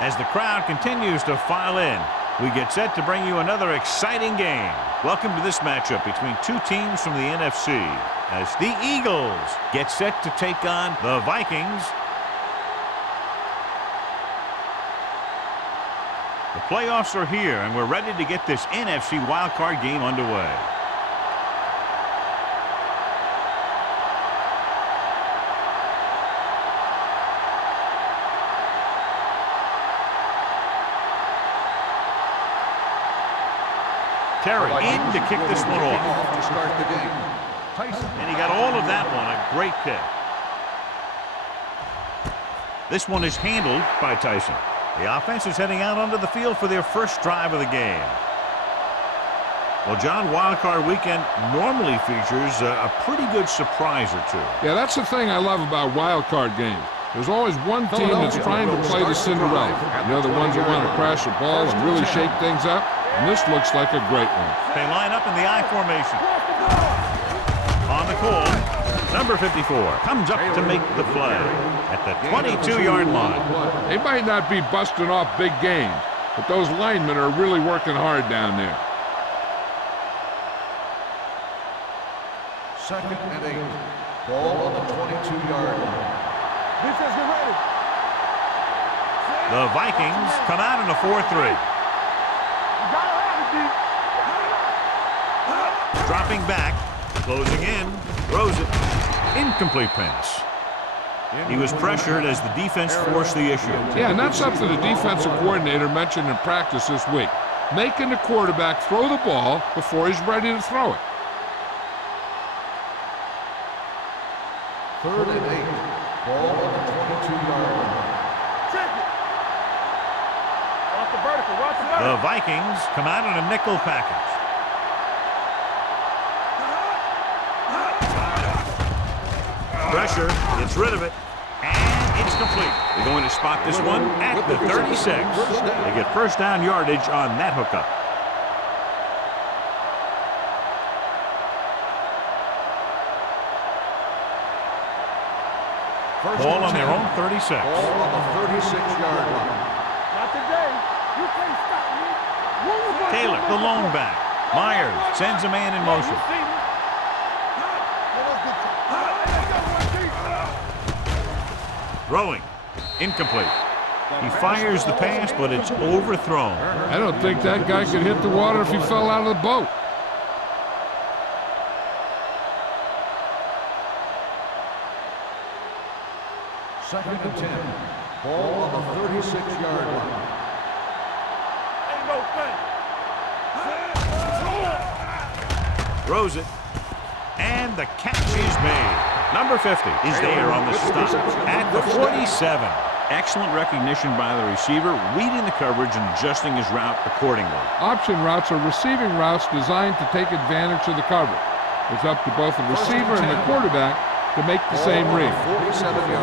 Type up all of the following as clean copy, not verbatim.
As the crowd continues to file in, we get set to bring you another exciting game. Welcome to this matchup between two teams from the NFC as the Eagles get set to take on the Vikings. The playoffs are here, and we're ready to get this NFC Wildcard game underway. Terry in to kick this one off. To start the game. Tyson. And he got all of that one. A great kick. This one is handled by Tyson. The offense is heading out onto the field for their first drive of the game. Well, John, Wildcard Weekend normally features a pretty good surprise or two. Yeah, that's the thing I love about Wildcard games. There's always one team that's trying to play the Cinderella. You know, the ones that want to crash the ball and really shake things up. And this looks like a great one. They line up in the I formation. On the call, number 54 comes up to make the play at the 22-yard line. They might not be busting off big games, but those linemen are really working hard down there. 2nd and 8. Ball on the 22-yard line. Defense, get ready. The Vikings come out in a 4-3. Dropping back, closing in, throws it. Incomplete pass. He was pressured as the defense forced the issue. Yeah, and that's something the defensive coordinator mentioned in practice this week. Making the quarterback throw the ball before he's ready to throw it. 3rd and 8. Ball on the 22-yard line. Check it. Watch the vertical. Watch the vertical. The Vikings come out in a nickel package. Pressure, gets rid of it, and it's complete. They're going to spot this one at the 36. They get first down yardage on that hookup. Ball on their own 36. Ball on the 36-yard line. Not today. You can't stop me. Taylor, the lone back. Myers sends a man in motion. Throwing. Incomplete. He fires the pass, but it's overthrown. I don't think that guy could hit the water if he fell out of the boat. Second and 10. Ball on the 36-yard line. Ain't no thing. Throws it. And the catch is made. Number 50 is there on the stop at the 47. Excellent recognition by the receiver, reading the coverage and adjusting his route accordingly. Option routes are receiving routes designed to take advantage of the coverage. It's up to both the receiver and the quarterback to make the same read. The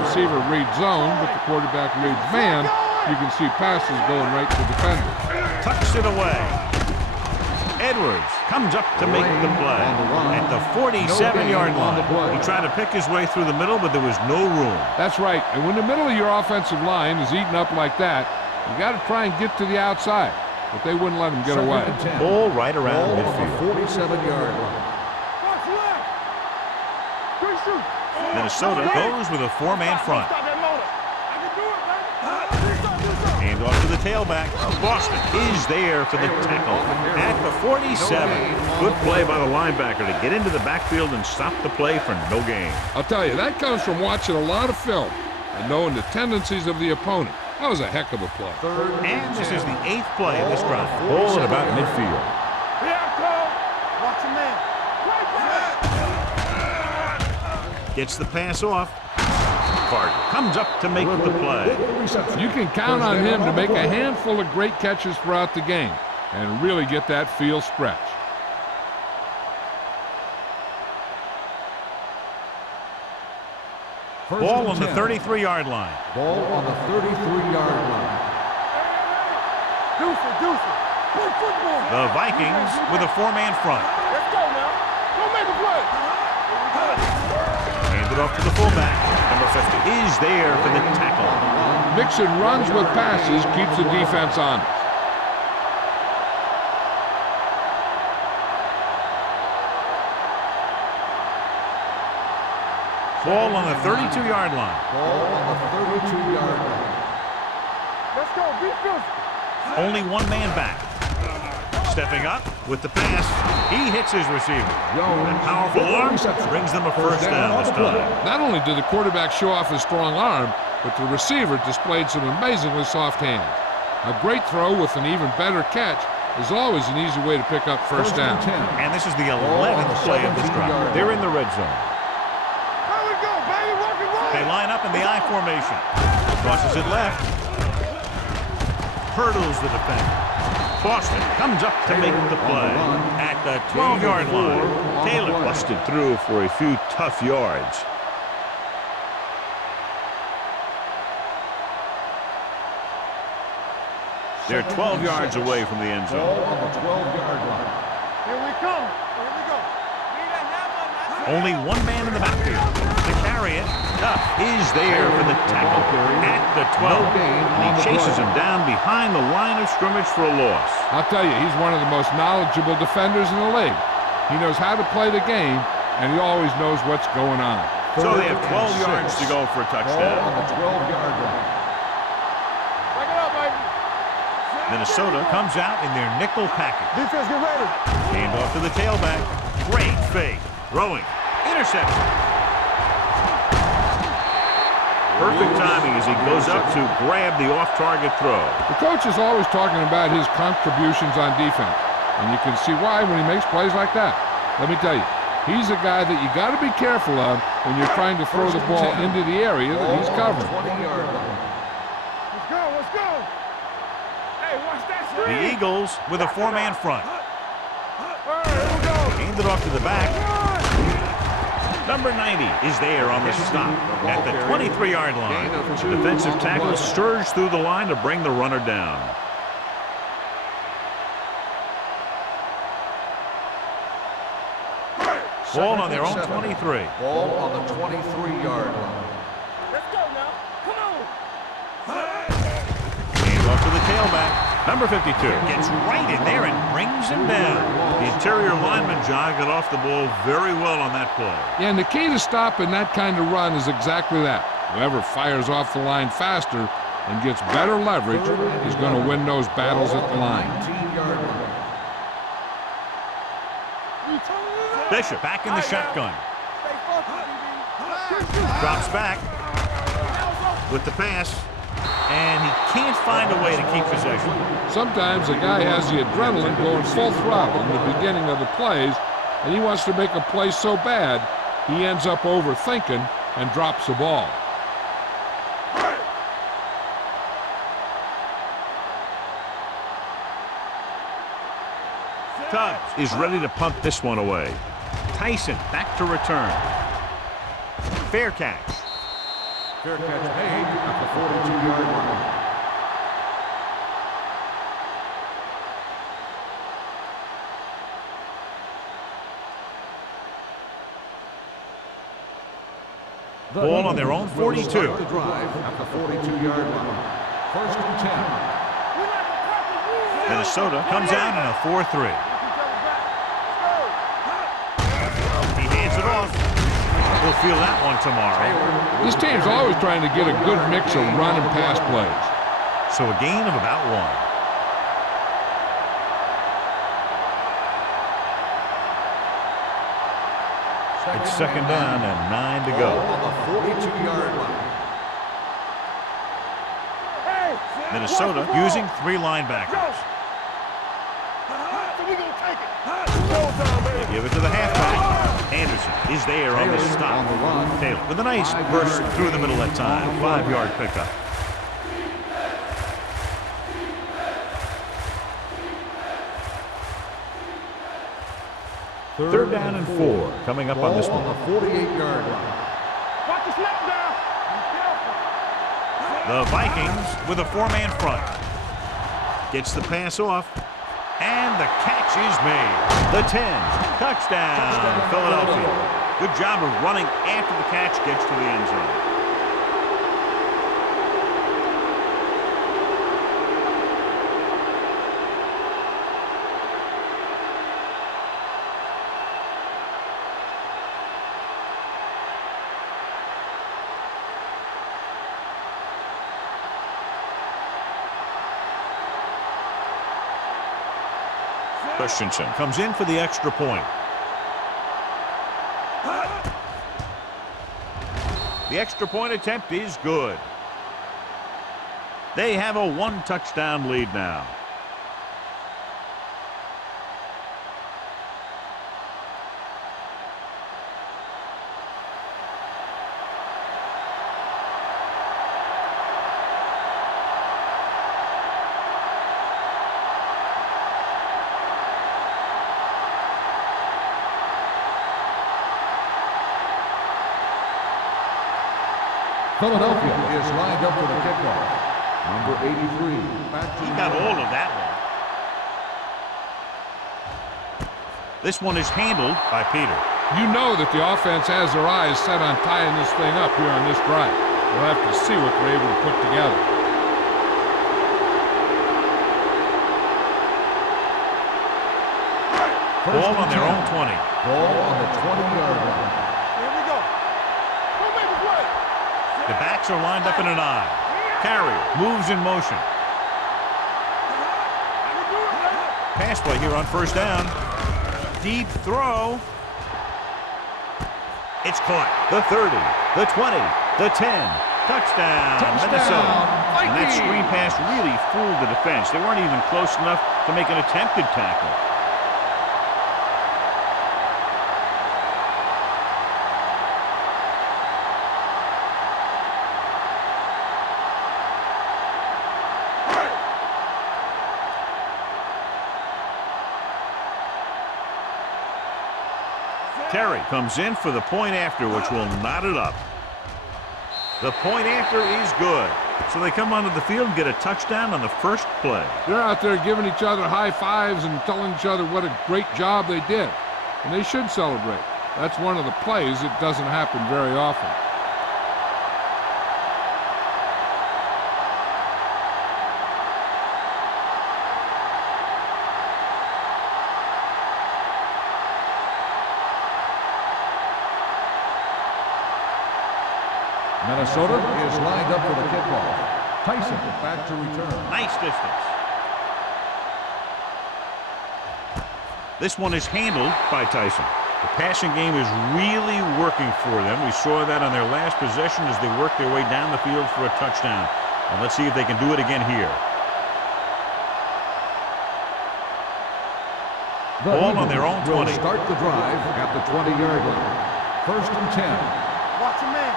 receiver reads zone, but the quarterback reads man. You can see passes going right to the defender. Tucks it away. Edwards comes up to make the play at the 47-yard line. He tried to pick his way through the middle, but there was no room. That's right. And when the middle of your offensive line is eaten up like that, you got to try and get to the outside. But they wouldn't let him get away. Ball right around midfield. 47-yard line. Minnesota goes with a 4-man front. Hand off to the tailback. Boston is there for the tackle at the 47. Good play by the linebacker to get into the backfield and stop the play for no gain. I'll tell you, that comes from watching a lot of film and knowing the tendencies of the opponent. That was a heck of a play. And this is the 8th play of this drive. Ball at about midfield. Here I come. Watch a man. Gets the pass off. Carter comes up to make the play. You can count on him to make a handful of great catches throughout the game and really get that field stretch. Ball on the 33-yard line. Ball on the 33-yard line. Deuce. Play football. The Vikings with a 4-man front. Let's go now. Go make a play. Hand it off to the fullback. Number 50 is there for the tackle. Mixing runs with passes keeps the defense honest. Ball on the 32-yard line. Ball on the 32-yard line. Let's go. Be physical. Only one man back. Stepping up with the pass. He hits his receiver. And powerful arm brings them a first down this time. Not only did the quarterback show off his strong arm, but the receiver displayed some amazingly soft hands. A great throw with an even better catch is always an easy way to pick up first down. And this is the 11th play of this drive. They're in the red zone. There we go, baby. Rock and roll. They line up in the I formation. Crosses it left. Hurdles the defender. Boston comes up to make the play at the 12-yard line. Taylor busted through for a few tough yards. They're 12 yards away from the end zone. Ball on the 12-yard line. Here we come. Here we go. Only one man in the backfield. To carry it, Duff is there for the tackle at the 12. And he chases him down behind the line of scrimmage for a loss. I'll tell you, he's one of the most knowledgeable defenders in the league. He knows how to play the game, and he always knows what's going on. So they have 12 yards to go for a Ball on touchdown. the 12-yard line. Back it up, baby. Minnesota comes out in their nickel package. Defense, get ready. Hand off to the tailback. Great fake. Throwing. Interception. Perfect timing as he goes up to grab the off-target throw. The coach is always talking about his contributions on defense, and you can see why when he makes plays like that. Let me tell you, he's a guy that you got to be careful of when you're trying to throw the ball into the area that he's covering. 20-yard line. Let's go. Let's go. Hey, watch that screen. The Eagles with a four-man front. All right, here we go. Hand it off to the back. Number 90 is there on the stop at the 23-yard line. Defensive tackle surged through the line to bring the runner down. Ball on their own 23. Ball on the 23-yard line. Let's go now. Come on. Hand off to the tailback. Number 52 gets right in there and brings him down. The interior lineman, John, got off the ball very well on that play. Yeah, and the key to stopping that kind of run is exactly that. Whoever fires off the line faster and gets better leverage is going to win those battles at the line. 19-yard line. Bishop back in the shotgun. Drops back with the pass, and he can't find a way to keep possession. Sometimes a guy has the adrenaline going full throttle in the beginning of the plays, and he wants to make a play so bad, he ends up overthinking and drops the ball. Tubbs is ready to punt this one away. Tyson back to return. Fair catch. Fair catch made at the 42-yard line. Ball on their own 42. Start the drive at the 42-yard line. First and 10. Minnesota comes out in a 4-3. He hands it off. We'll feel that one tomorrow. This team's always trying to get a good mix of run and pass plays. So a gain of about one. It's second down and 9 to go. On the 42-yard line. Minnesota using three linebackers. They give it to the halfback. Anderson is there on the stop. On the run. Taylor with a nice burst through the middle that time. 5-yard pickup. Third down and 4 coming up on this Ball one. on the 48-yard line. Watch the snap down. The Vikings with a four-man front. Gets the pass off, and the catch is made. The 10. Touchdown, Philadelphia. Good job of running after the catch gets to the end zone. Christensen comes in for the extra point. The extra point attempt is good. They have a one-touchdown lead now. Philadelphia is lined up for the kickoff. Number 83. He got all of that one. This one is handled by Peter. You know that the offense has their eyes set on tying this thing up here on this drive. We'll have to see what they're able to put together. Ball on their own 20. Ball on the 20-yard line. Here we go. Go make a play. The backs are lined up in an I. Carrier moves in motion. Pass play here on first down. Deep throw. It's caught. The 30, the 20, the 10. Touchdown, Minnesota. And that screen pass really fooled the defense. They weren't even close enough to make an attempted tackle. Terry comes in for the point after, which will knot it up. The point after is good. So they come onto the field and get a touchdown on the first play. They're out there giving each other high fives and telling each other what a great job they did. And they should celebrate. That's one of the plays that doesn't happen very often. Minnesota is lined up for the kickoff. Tyson back to return. Nice distance. This one is handled by Tyson. The passing game is really working for them. We saw that on their last possession as they worked their way down the field for a touchdown. And let's see if they can do it again here. Ball on their own 20. Start the drive at the 20-yard line. First and 10. Watch a man.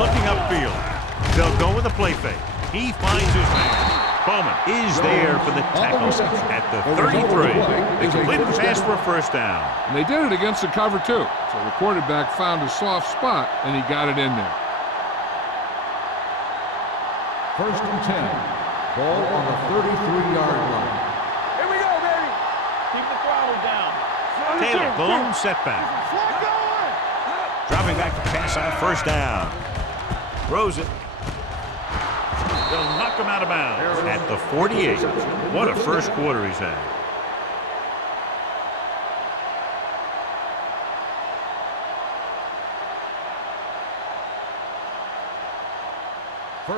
Looking upfield. They'll go with a play fake. He finds his man. Bowman is there for the tackle at the 33. They completed the pass for a first down. And they did it against the cover, too. So the quarterback found a soft spot, and he got it in there. First and 10. Ball on the 33-yard line. Here we go, baby. Keep the throttle down. Taylor, the lone setback. Dropping back to pass on first down. Throws it. They'll knock him out of bounds at the 48. What a first quarter he's had.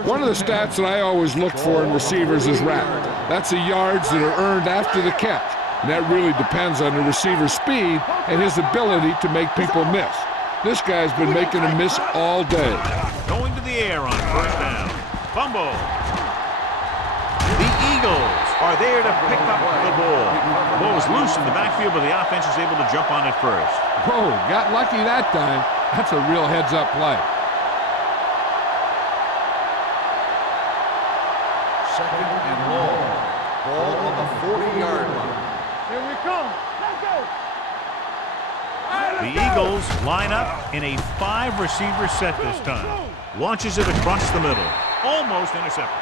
One of the stats that I always look for in receivers is RAP. That's the yards that are earned after the catch. And that really depends on the receiver's speed and his ability to make people miss. This guy's been making them miss all day. Going to the air on first down. Fumble. The Eagles are there to pick up the ball. The ball is loose in the backfield, but the offense is able to jump on it first. Whoa, got lucky that time. That's a real heads-up play. Second and long. Ball on the 40-yard line. Here we come. Let's go. The Eagles line up in a 5-receiver set this time. Launches it across the middle. Almost intercepted.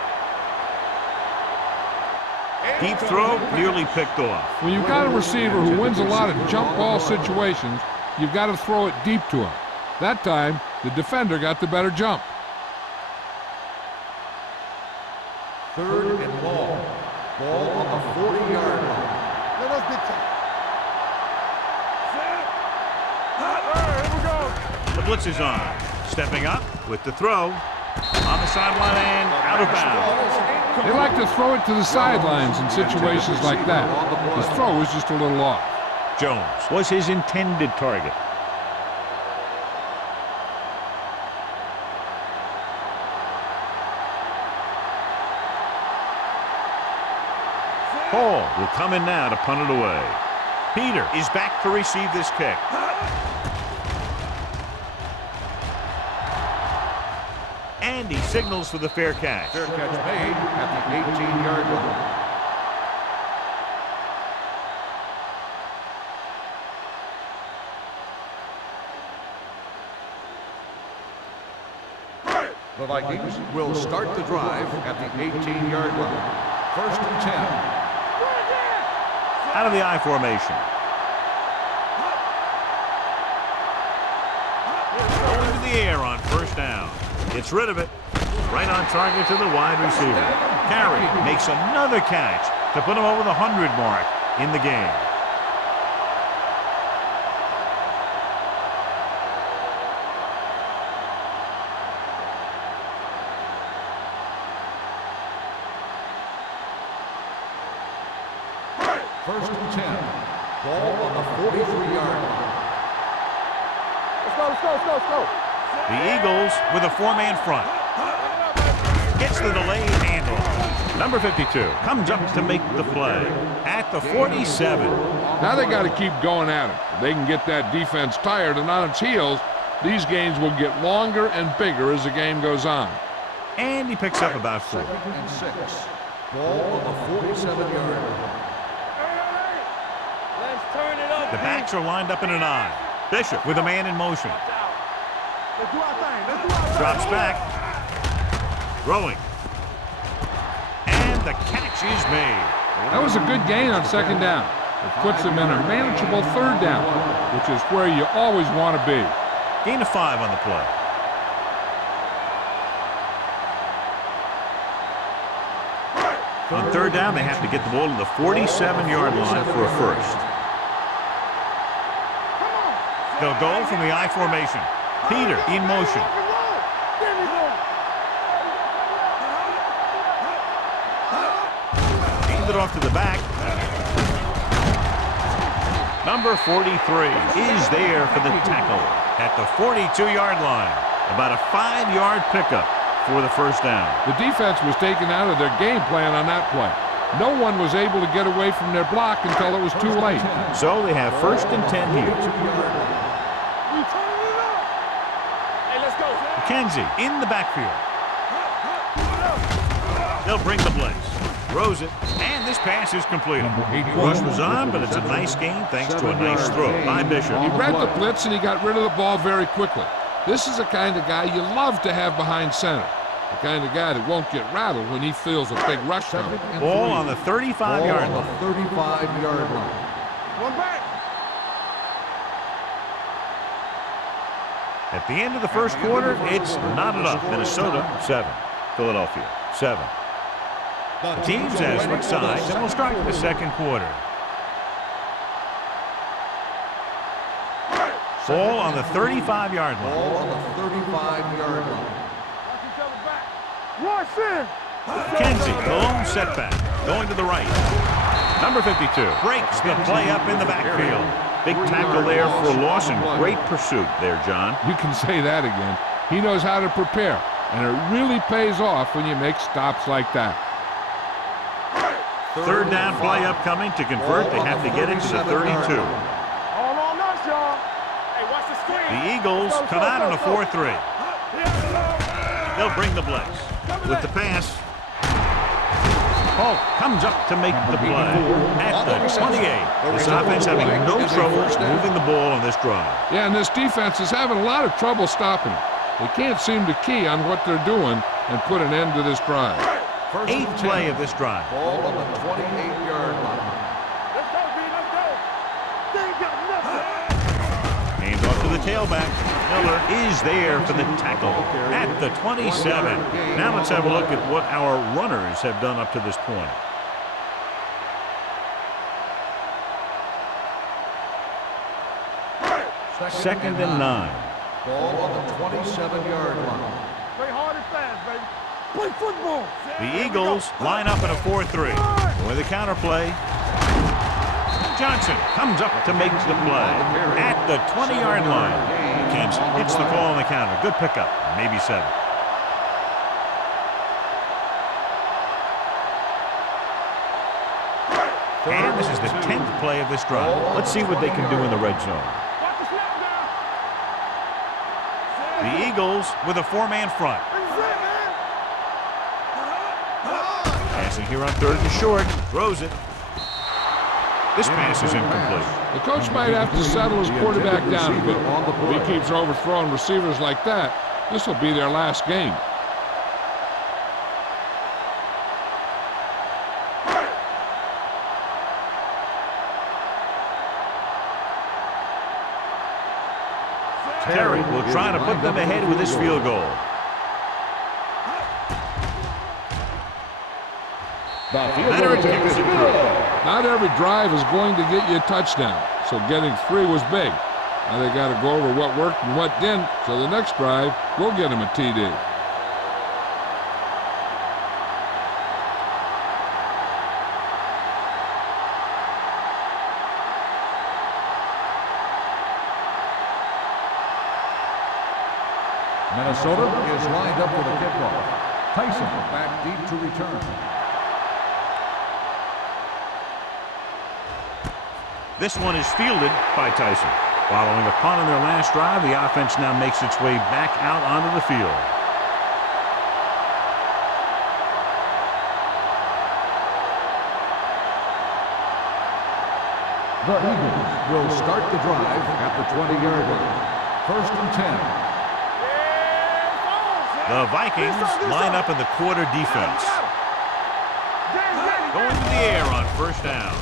Deep throw, nearly picked off. When you've got a receiver who wins a lot of jump ball situations, you've got to throw it deep to him. That time, the defender got the better jump. Third and long. Ball on the 40-yard line. Let us big time. Here we go. The blitz is on. Stepping up with the throw. On the sideline and out of bounds. They like to throw it to the sidelines in situations like that. His throw was just a little off. Jones was his intended target. Paul will come in now to punt it away. Peter is back to receive this kick. And he signals for the fair catch. Fair catch made at the 18-yard line. The Vikings will start the drive at the 18-yard line. 1st and 10. Out of the I formation. Going to the air on 1st down. Gets rid of it. Right on target to the wide receiver. Carey makes another catch to put him over the 100 mark in the game. First and 10. Ball on the 43-yard line. Let's go. The Eagles with a 4-man front. Gets the delayed handoff. Number 52 comes up to make the play at the 47. Now they got to keep going at it. If they can get that defense tired and on its heels, these games will get longer and bigger as the game goes on. And he picks up about 4. 2nd and 6. Ball on the 47-yard line. Let's turn it up. The backs are lined up in an I. Bishop with a man in motion. Let's do our thing. Drops back. Throwing. And the catch is made. That was a good gain on 2nd down. It puts them in a manageable 3rd down, which is where you always want to be. Gain of 5 on the play. On 3rd down, they have to get the ball to the 47-yard line for a first. They'll go from the I formation. Peter in motion. Hands it off to the back. Number 43 is there for the tackle at the 42-yard line. About a 5-yard pickup for the 1st down. The defense was taken out of their game plan on that play. No one was able to get away from their block until it was too late. So they have 1st and 10 here. Hey, let's go. McKenzie in the backfield. They'll bring the blitz. Throws it, and this pass is completed. Rush was on, but it's a nice gain thanks to a nice throw by Bishop. He read the blitz and he got rid of the ball very quickly. This is the kind of guy you love to have behind center. The kind of guy that won't get rattled when he feels a big rush coming. Ball on the 35-yard line. 35-yard line. One back. At the end of the 1st quarter, it's knotted up. Minnesota 7, Philadelphia 7. The teams have switched sides, and we'll start the 2nd quarter. Ball on the 35-yard line. Ball on the 35-yard line. Watch each other back. Rush in. McKenzie, the lone setback, going to the right. Number 52 breaks the play up in the backfield. Big tackle there for Lawson. Great pursuit there, John. You can say that again. He knows how to prepare, and it really pays off when you make stops like that. 3rd down play upcoming. To convert, they have to get it to the 32. All on us, y'all. Hey, watch the screen. The Eagles come out on a 4-3. They'll bring the blitz. With the pass, Paul comes up to make the play at the 28. This offense having no trouble moving the ball on this drive. Yeah, and this defense is having a lot of trouble stopping it. They can't seem to key on what they're doing and put an end to this drive. 8th play of this drive. Ball on the 28-yard line. Let's go, B. Let's go. They ain't got nothing. Hands off to the tailback. Miller is there for the tackle at the 27. Now let's have a look at what our runners have done up to this point. Second and 9. Ball on the 27-yard line. Play hard and fast, baby. Play football. The Eagles line up in a 4-3. With a counter play. Johnson comes up to make the play at the 20-yard line. McKenzie gets the call on the counter. Good pickup. Maybe 7. And this is the 10th play of this drive. Let's see what they can do in the red zone. The Eagles with a 4-man front. Passing here on 3rd and short. Throws it. This pass is incomplete. The coach might have to settle his quarterback down a bit. If he keeps overthrowing receivers like that, this will be their last game. Terry will try to put them ahead with this field goal. Leonard kicks it through. Not every drive is going to get you a touchdown, so getting 3 was big. Now they got to go over what worked and what didn't, so the next drive will get them a TD. Minnesota is lined up for the kickoff. Tyson back deep to return. This one is fielded by Tyson. Following a punt on their last drive, the offense now makes its way back out onto the field. The Eagles will start the drive at the 20-yard line. 1st and 10. The Vikings line up in the quarter defense. Going to the air on 1st down.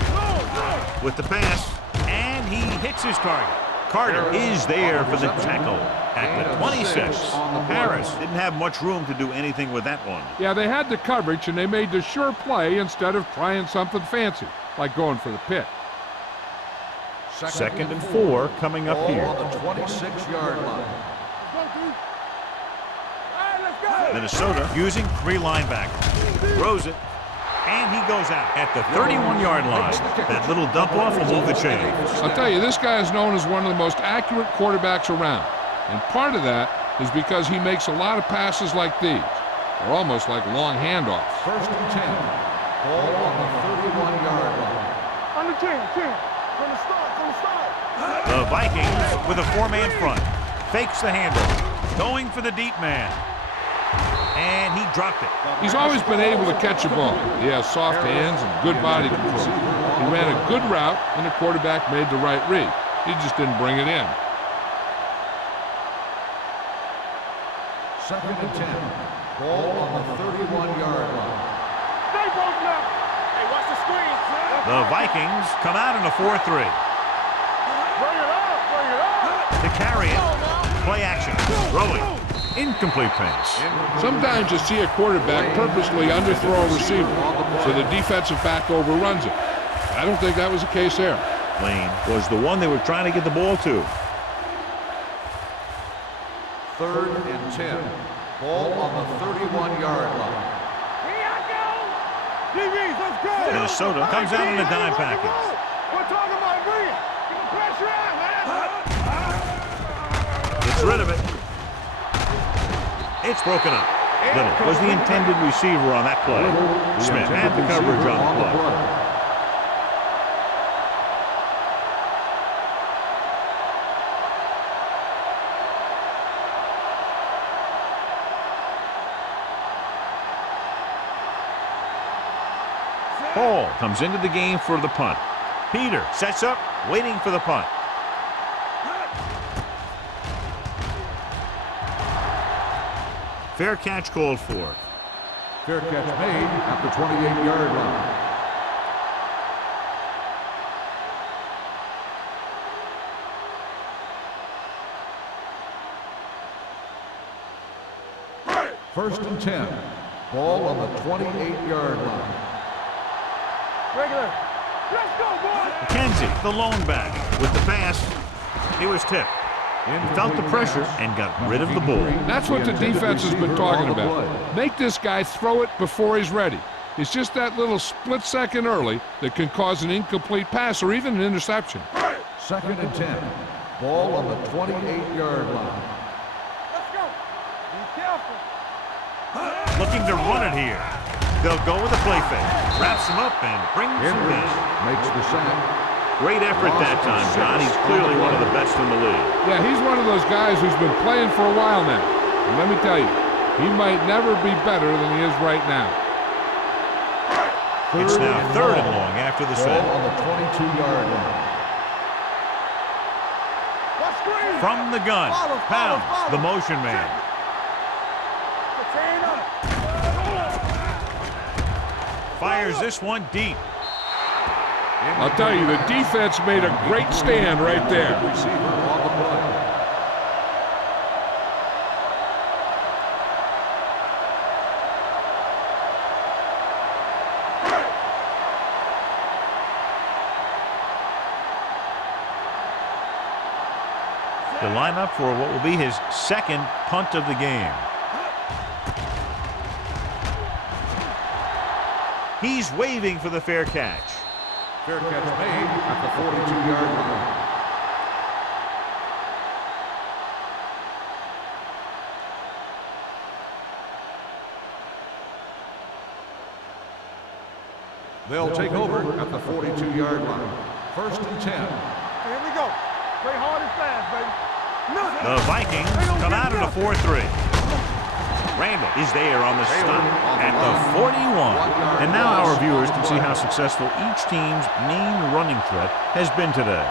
With the pass, and he hits his target. Carter is there for the tackle at the 26. Harris didn't have much room to do anything with that one. Yeah, they had the coverage, and they made the sure play instead of trying something fancy, like going for the pick. 2nd and 4 coming up here. On the 26-yard line. Minnesota using 3 linebackers. Throws it, and he goes out at the 31-yard line. That little dump off will move the chains. I'll tell you, this guy is known as one of the most accurate quarterbacks around. And part of that is because he makes a lot of passes like these. They're almost like long handoffs. 1st and 10. Ball on the 31-yard line. On the 10. From the start. The Vikings with a 4-man front. Fakes the handoff. Going for the deep man. And he dropped it. He's always been able to catch a ball. He has soft hands and good body control. He ran a good route, and the quarterback made the right read. He just didn't bring it in. 2nd and 10. Ball on the 31-yard line. Stay broken up. Hey, watch the screen. The Vikings come out in a 4-3. Bring it up. To carry it. Play action. Throwing. Incomplete pass. Sometimes you see a quarterback purposely underthrow a receiver, so the defensive back overruns it. I don't think that was the case there. Lane was the one they were trying to get the ball to. 3rd and 10. Ball on the 31-yard line. Here I go. DBs, let's go. Minnesota comes out in a dime package. We're talking about bringing. Get the pressure out, man. Gets rid of it. It's broken up. Little was the intended receiver on that play. Smith had the coverage on the play. Hall comes into the game for the punt. Peter sets up, waiting for the punt. Fair catch called for. Fair catch made at the 28-yard line. First and 10. Ball on the 28-yard line. Regular. Let's go, boy. McKenzie, the lone back, with the pass. He was tipped. He felt the pressure and got rid of the ball. That's what the defense has been talking about. Make this guy throw it before he's ready. It's just that little split second early that can cause an incomplete pass or even an interception. 2nd and 10. Ball on the 28-yard line. Let's go. Be careful. Looking to run it here. They'll go with a play fake. Wraps him up and brings him in. Makes the sack. Great effort that time, John. He's clearly one of the best in the league. Yeah, he's one of those guys who's been playing for a while now. And let me tell you, he might never be better than he is right now. It's now 3rd and long after the set. Ball on the 22-yard line. From the gun, Pounds, the motion man. Fires this one deep. I'll tell you, the defense made a great stand right there. Receiver on the play. To line up for what will be his 2nd punt of the game. He's waving for the fair catch. Fair catch made at the 42-yard line. They'll take over at the 42-yard line. 1st and 10. Here we go. Play hard and fast, baby. The Vikings come out at a 4-3. Randall is there on the stop at the 41. And now our viewers can see how successful each team's main running threat has been today.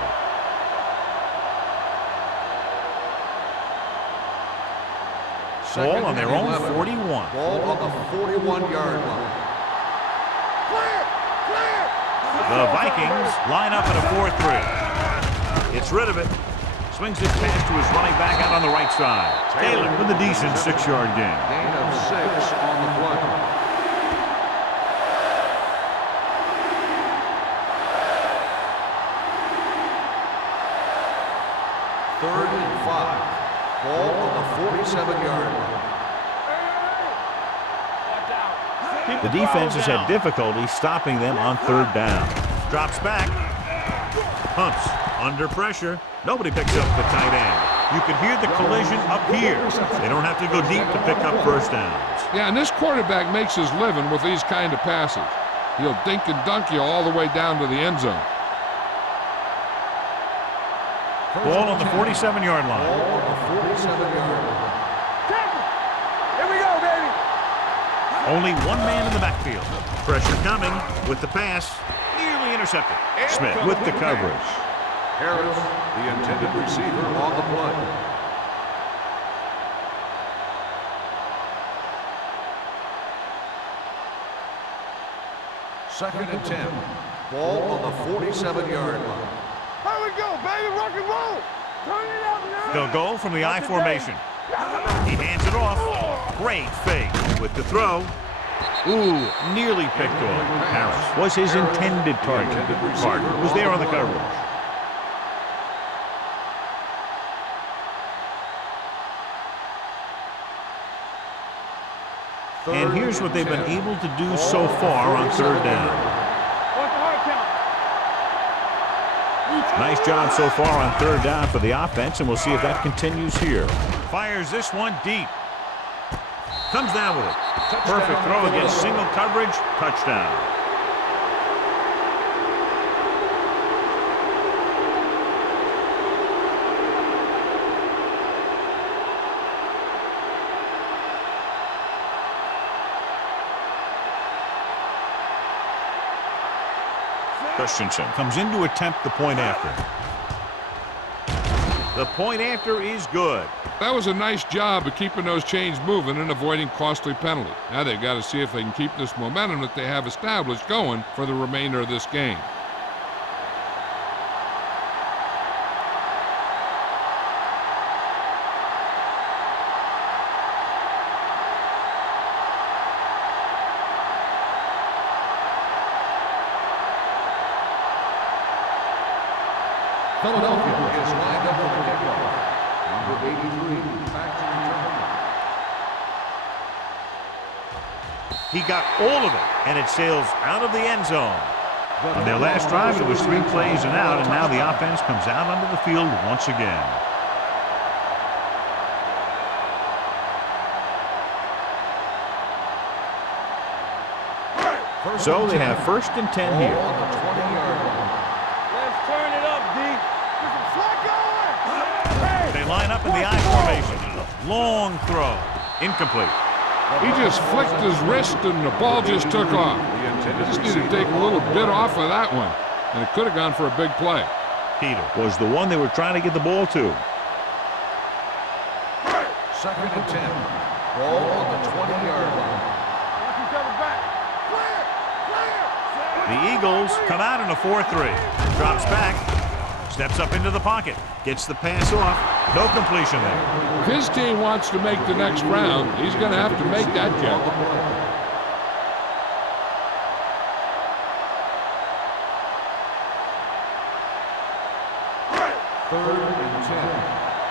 Ball on their own 41. Ball on the 41-yard line. The Vikings line up at a 4-3. Gets rid of it. Swings his pass to his running back out on the right side. Taylor with a decent 6-yard gain. Gain of 6 on the play. Third and 5. Ball on the 47-yard line. The defense has had difficulty stopping them on 3rd down. Drops back. Pumps. Under pressure. Nobody picks up the tight end. You can hear the collision up here. They don't have to go deep to pick up 1st downs. Yeah, and this quarterback makes his living with these kind of passes. He'll dink and dunk you all the way down to the end zone. Ball on the 47-yard line. Ball on the 47-yard line. Here we go, baby. Only one man in the backfield. Pressure coming with the pass. Nearly intercepted. Smith with the coverage. Harris, the intended receiver, on the play. Second and 10. Ball on the 47-yard line. Here we go, baby. Rock and roll. Turn it out now. They'll go from the I formation. He hands it off. Great fake with the throw. Ooh, nearly picked off. Harris was his intended target. Carter was there on the coverage. And here's what they've been able to do so far on 3rd down. What's the hard count? Nice job so far on 3rd down for the offense, and we'll see if that continues here. Fires this one deep. Comes down with it. Perfect throw against single coverage. Touchdown. Christensen comes in to attempt the point after. The point after is good. That was a nice job of keeping those chains moving and avoiding costly penalty. Now they've got to see if they can keep this momentum that they have established going for the remainder of this game. Philadelphia is lined up for the kickoff. He got all of it, and it sails out of the end zone. On their last drive, it was 3 plays and out, and now the offense comes out onto the field once again. So they have 1st and 10 here. Let's turn it up, D. They line up in the I formation. Long throw. Incomplete. He just flicked his wrist and the ball just took off. He just needed to take a little bit off of that one, and it could have gone for a big play. Peter was the one they were trying to get the ball to. 2nd and 10. Ball on the 20-yard line. Watch each other back. The Eagles come out in a 4-3. Drops back. Steps up into the pocket. Gets the pass off. No completion there. If his team wants to make the next round, he's going to have to make that catch. 3rd and 10.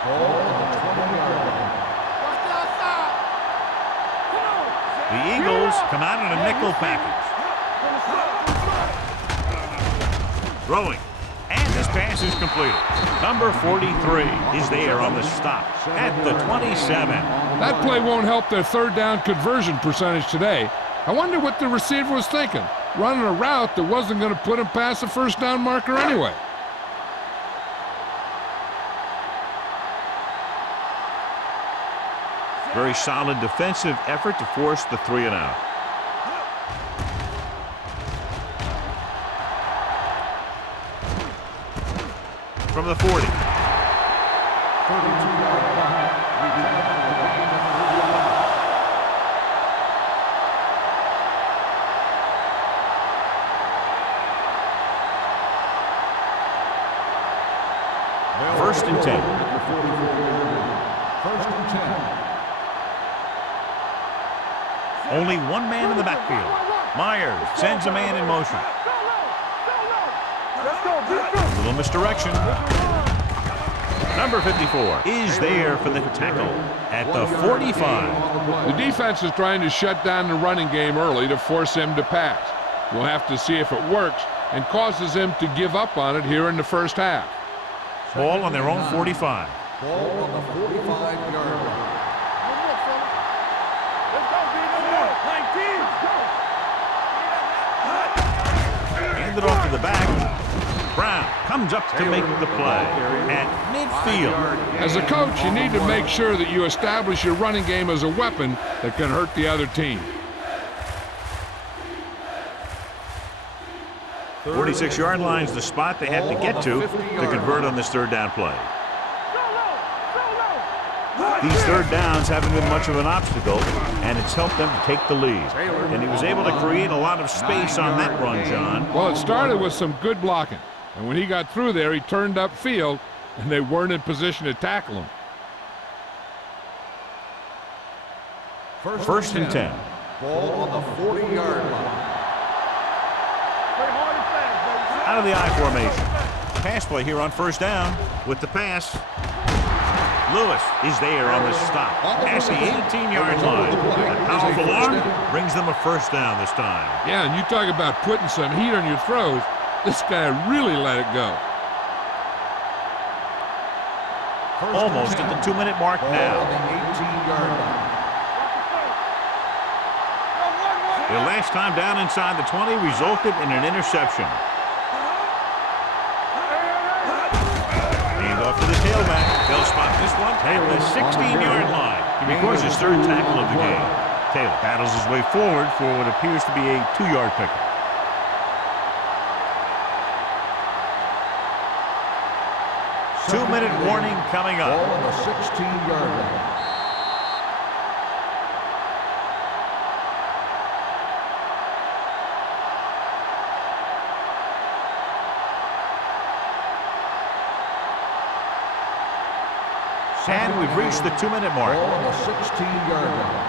Ball on the 20-yard line. The Eagles come out in a nickel package. Throwing. And this pass is completed. Number 43 is there on the stop at the 27. That play won't help their 3rd down conversion percentage today. I wonder what the receiver was thinking, running a route that wasn't going to put him past the 1st down marker anyway. Very solid defensive effort to force the 3 and out. From the 40. First and 10. 1st and 10. Only one man in the backfield. Myers sends a man in motion. Little misdirection. Number 54 is there for the tackle at the 45. The defense is trying to shut down the running game early to force him to pass. We'll have to see if it works and causes him to give up on it here in the 1st half. Ball on their own 45. Ball on the 45-yard line. Hand it off to the back. Brown comes up to make the play at midfield. As a coach, you need to make sure that you establish your running game as a weapon that can hurt the other team. 46-yard line is the spot they have to get to convert on this 3rd down play. These 3rd downs haven't been much of an obstacle, and it's helped them to take the lead. And he was able to create a lot of space on that run, John. Well, it started with some good blocking. And when he got through there, he turned upfield, and they weren't in position to tackle him. 1st and 10. Ball on the 40-yard line. Out of the I formation. Pass play here on 1st down with the pass. Lewis is there on the stop at the 18-yard line. A powerful arm brings them a 1st down this time. Yeah, and you talk about putting some heat on your throws. This guy really let it go. Almost at the 2-minute mark now. On the 18-yard line. Their last time down inside the 20 resulted in an interception. Hand off to the tailback. They'll spot this one at the 16-yard line. He records his 3rd tackle of the game. Taylor battles his way forward for what appears to be a 2-yard pickup. Two-minute warning coming up. Ball on the 16-yard line. And we've reached the 2-minute mark. Ball on the 16-yard line.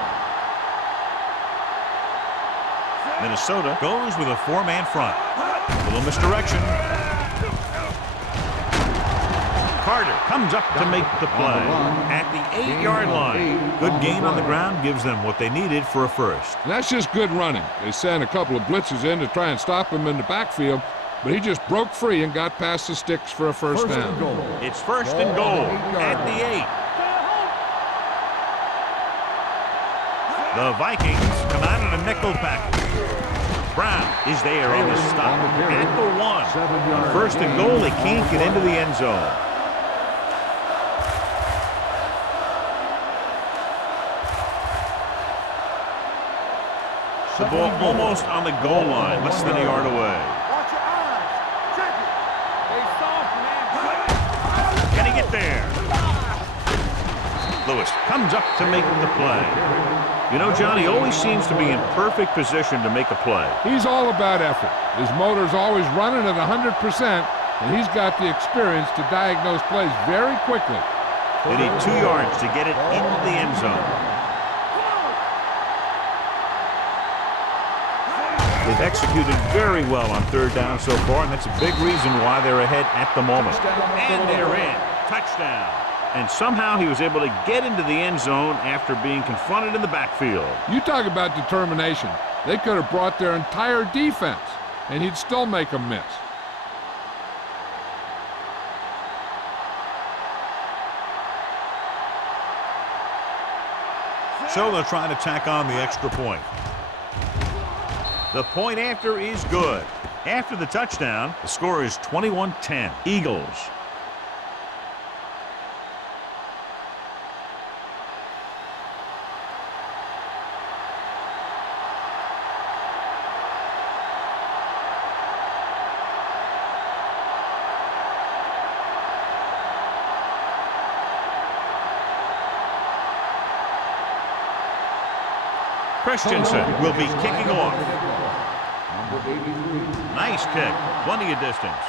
Minnesota goes with a 4-man front. A little misdirection. Carter comes up to make the play at the 8-yard line. Good gain on the ground gives them what they needed for a first. And that's just good running. They sent a couple of blitzes in to try and stop him in the backfield, but he just broke free and got past the sticks for a first down. It's first and goal at the 8. The Vikings come out in a nickel package. Brown is there on the stop at the 1. First and goal, they can't get into the end zone. The ball almost on the goal line, less than a yard away. Watch your eyes. Check it. Hey, soft, man. Can he get there? Lewis comes up to make the play. You know, John, he always seems to be in perfect position to make a play. He's all about effort. His motor's always running at 100%, and he's got the experience to diagnose plays very quickly. They need 2 yards to get it into the end zone. They've executed very well on third down so far, and that's a big reason why they're ahead at the moment. And they're in. Touchdown. And somehow he was able to get into the end zone after being confronted in the backfield. You talk about determination. They could have brought their entire defense, and he'd still make them miss. So they'll try to tack on the extra point. The point after is good. After the touchdown, the score is 21-10. Eagles. Christensen will be kicking off. Nice kick. Plenty of distance.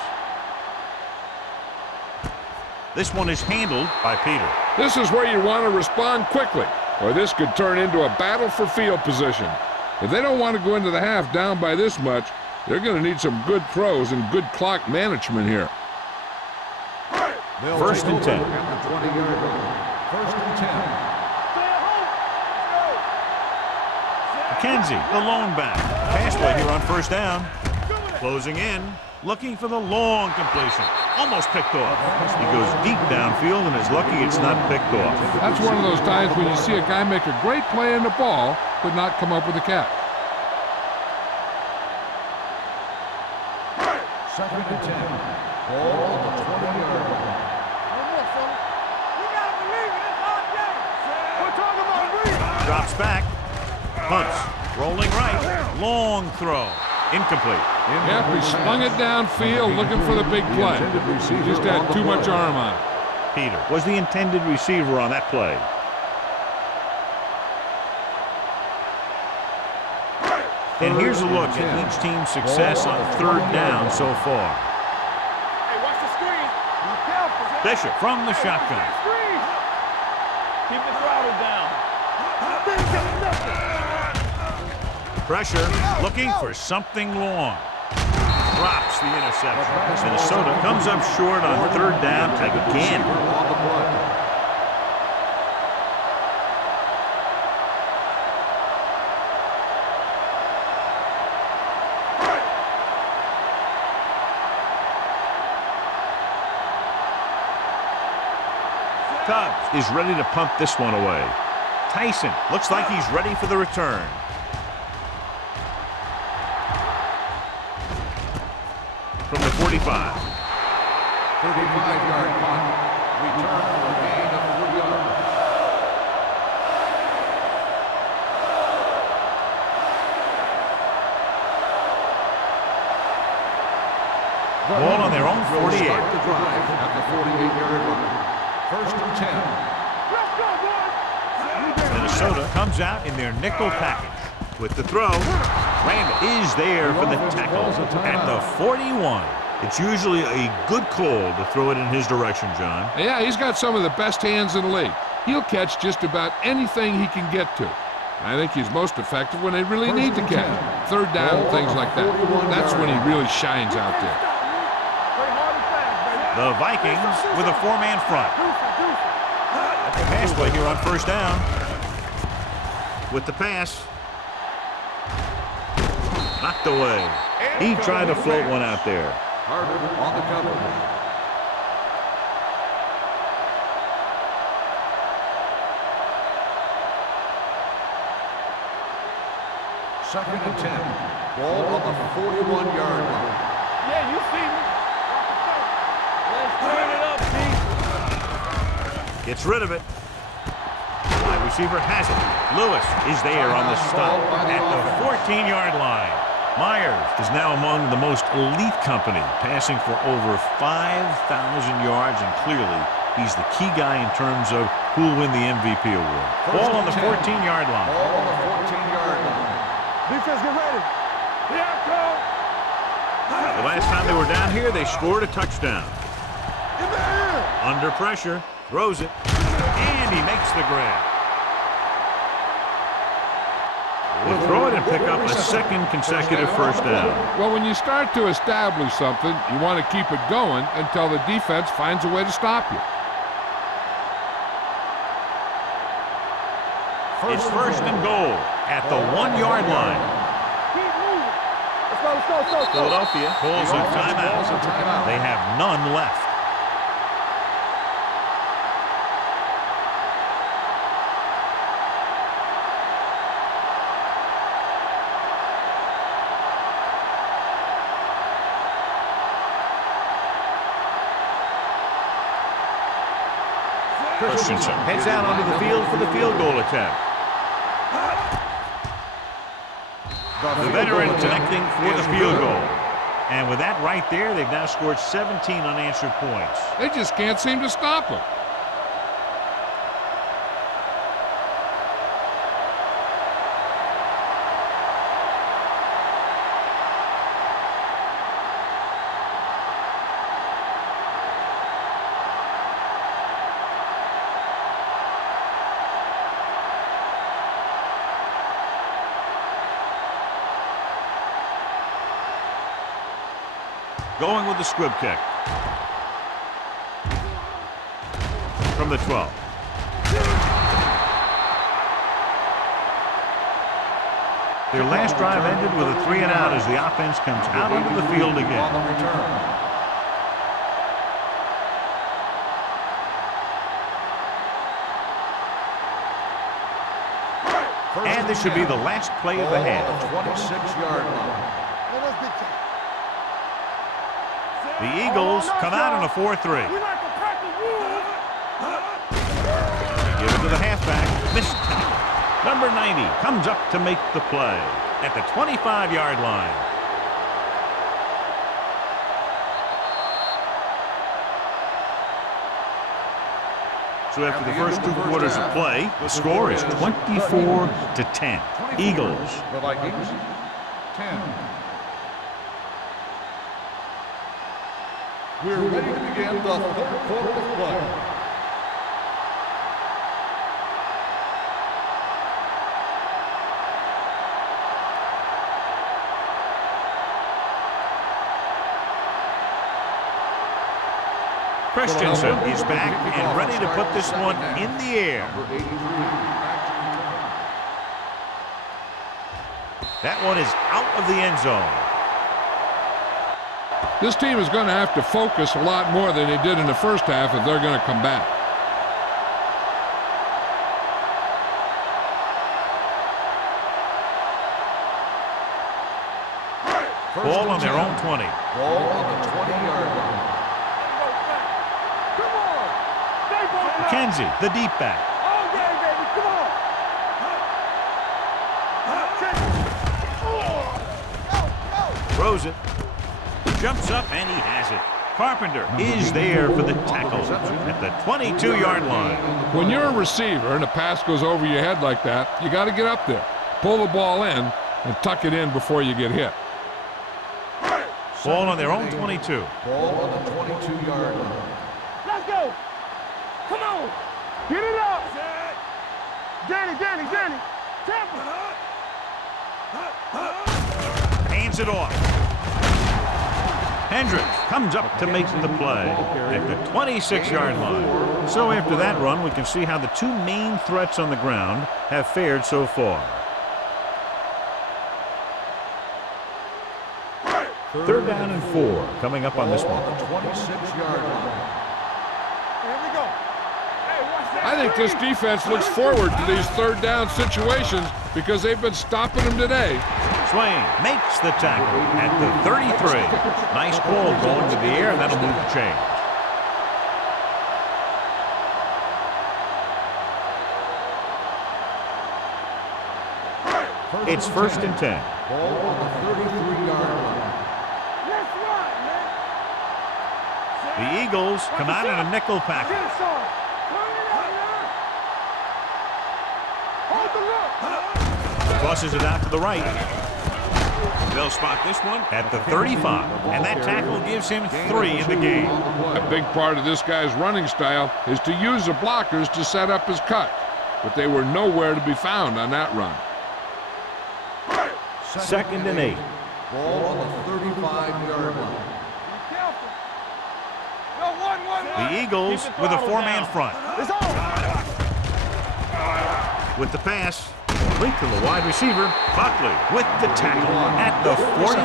This one is handled by Peter. This is where you want to respond quickly, or this could turn into a battle for field position. If they don't want to go into the half down by this much, they're going to need some good throws and good clock management here. First and 10. At the 20-yard line. First and 10. McKenzie, the lone back. Pass play here on first down. Closing in, looking for the long completion. Almost picked off. He goes deep downfield and is lucky it's not picked off. That's one of those times when you see a guy make a great play in the ball, but not come up with a catch. Second and 10. Ball on the 20-yard line. You gotta believe it. It's our game. We're talking about breathing. Drops back. Punts. Rolling right. Long throw. Incomplete. Yep, he slung it downfield looking for the big play. He just had too much arm on it. Peter was the intended receiver on that play. And here's a look at each team's success on third down so far. Hey, watch the screen. Be careful. Bishop from the shotgun. Screen. Keep the throttle down. Pressure, looking for something long. Drops the interception. Minnesota comes up short on third down again. On the play. Tubbs is ready to punt this one away. Tyson looks like he's ready for the return. From the 45. 35-yard punt. Return for a gain of 3 yards. Ball on their own Will 48. start the drive at the 48-yard line. First and 10. Let's go, boys. Minnesota comes out in their nickel package. With the throw, Randall is there for the tackle at the 41. It's usually a good call to throw it in his direction, John. Yeah, he's got some of the best hands in the league. He'll catch just about anything he can get to. I think he's most effective when they really need to catch. Third down, things like that. That's when he really shines out there. Play hard and fast, baby. The The Vikings with a 4-man front. Pass play here on first down. With the pass. Knocked away. He tried to float one out there. Harder on the cover. Second and 10. Ball on the 41-yard line. Yeah, you see me. Let's turn it up, Gets rid of it. Wide receiver has it. Lewis is there on the stop at the 14-yard line. Myers is now among the most elite company, passing for over 5,000 yards, and clearly he's the key guy in terms of who will win the MVP award. Ball on the 14-yard line. Ball on the 14-yard line. Defense, get ready. Here I come. The last time they were down here, they scored a touchdown. Get back here. Under pressure, throws it, and he makes the grab. Will throw it and pick up a second consecutive first down. Well, when you start to establish something, you want to keep it going until the defense finds a way to stop you. It's first and goal at the 1-yard line. Keep moving. Let's go. Philadelphia calls a timeout. They have none left. Christensen heads out onto the field for the field goal attempt. The veteran connecting for the field goal. And with that right there, they've now scored 17 unanswered points. They just can't seem to stop them. Going with the squib kick. From the 12. Their last drive ended with a 3-and-out as the offense comes out onto the field again. On the return. And this should be the last play of the half. Ball on the 26-yard line. The Eagles come out on a 4-3. We like to practice rules. Give it to the halfback. Missed tackle. Number 90 comes up to make the play at the 25-yard line. So after the first 2 quarters of play, the score is 24-10. Eagles. The Vikings, 10. We're ready to begin the third quarter of play. Christensen is back and ready to put this one in the air. Number 83, back to return. That one is out of the end zone. This team is going to have to focus a lot more than they did in the first half if they're going to come back. Ball on their own 20. Ball on the 20-yard line. Come on. Stay ball. McKenzie, the deep back. All day, baby. Come on. Throws it. Jumps up and he has it. Carpenter is there for the tackle at the 22-yard line. When you're a receiver and a pass goes over your head like that, you got to get up there, pull the ball in, and tuck it in before you get hit. Ball on their own 22. Ball on the 22-yard line. Let's go. Come on. Get it up. Danny. Temple. Hands it off. Hendricks comes up to make the play at the 26-yard line. So after that run, we can see how the two main threats on the ground have fared so far. Third down and 4 coming up on this one. 26-yard line. Here we go. Hey, watch that. I think this defense looks forward to these third down situations because they've been stopping them today. Swain makes the tackle at the 33. Nice call going to the air, and that'll move the chain. It's first and 10. Ball on the 33-yard line. Let's run, man. The Eagles come out in a nickel Get package. it, son. Turn it out, man. Hold the look. Crosses it out to the right. They'll spot this one at the 35, and that tackle gives him 3 in the game. A big part of this guy's running style is to use the blockers to set up his cut, but they were nowhere to be found on that run. Second and 8. Ball on the 35-yard line. Be careful. Yo, one. The Eagles with a 4-man front. It's on. With the pass, complete to the wide receiver, Buckley with the tackle at the 49.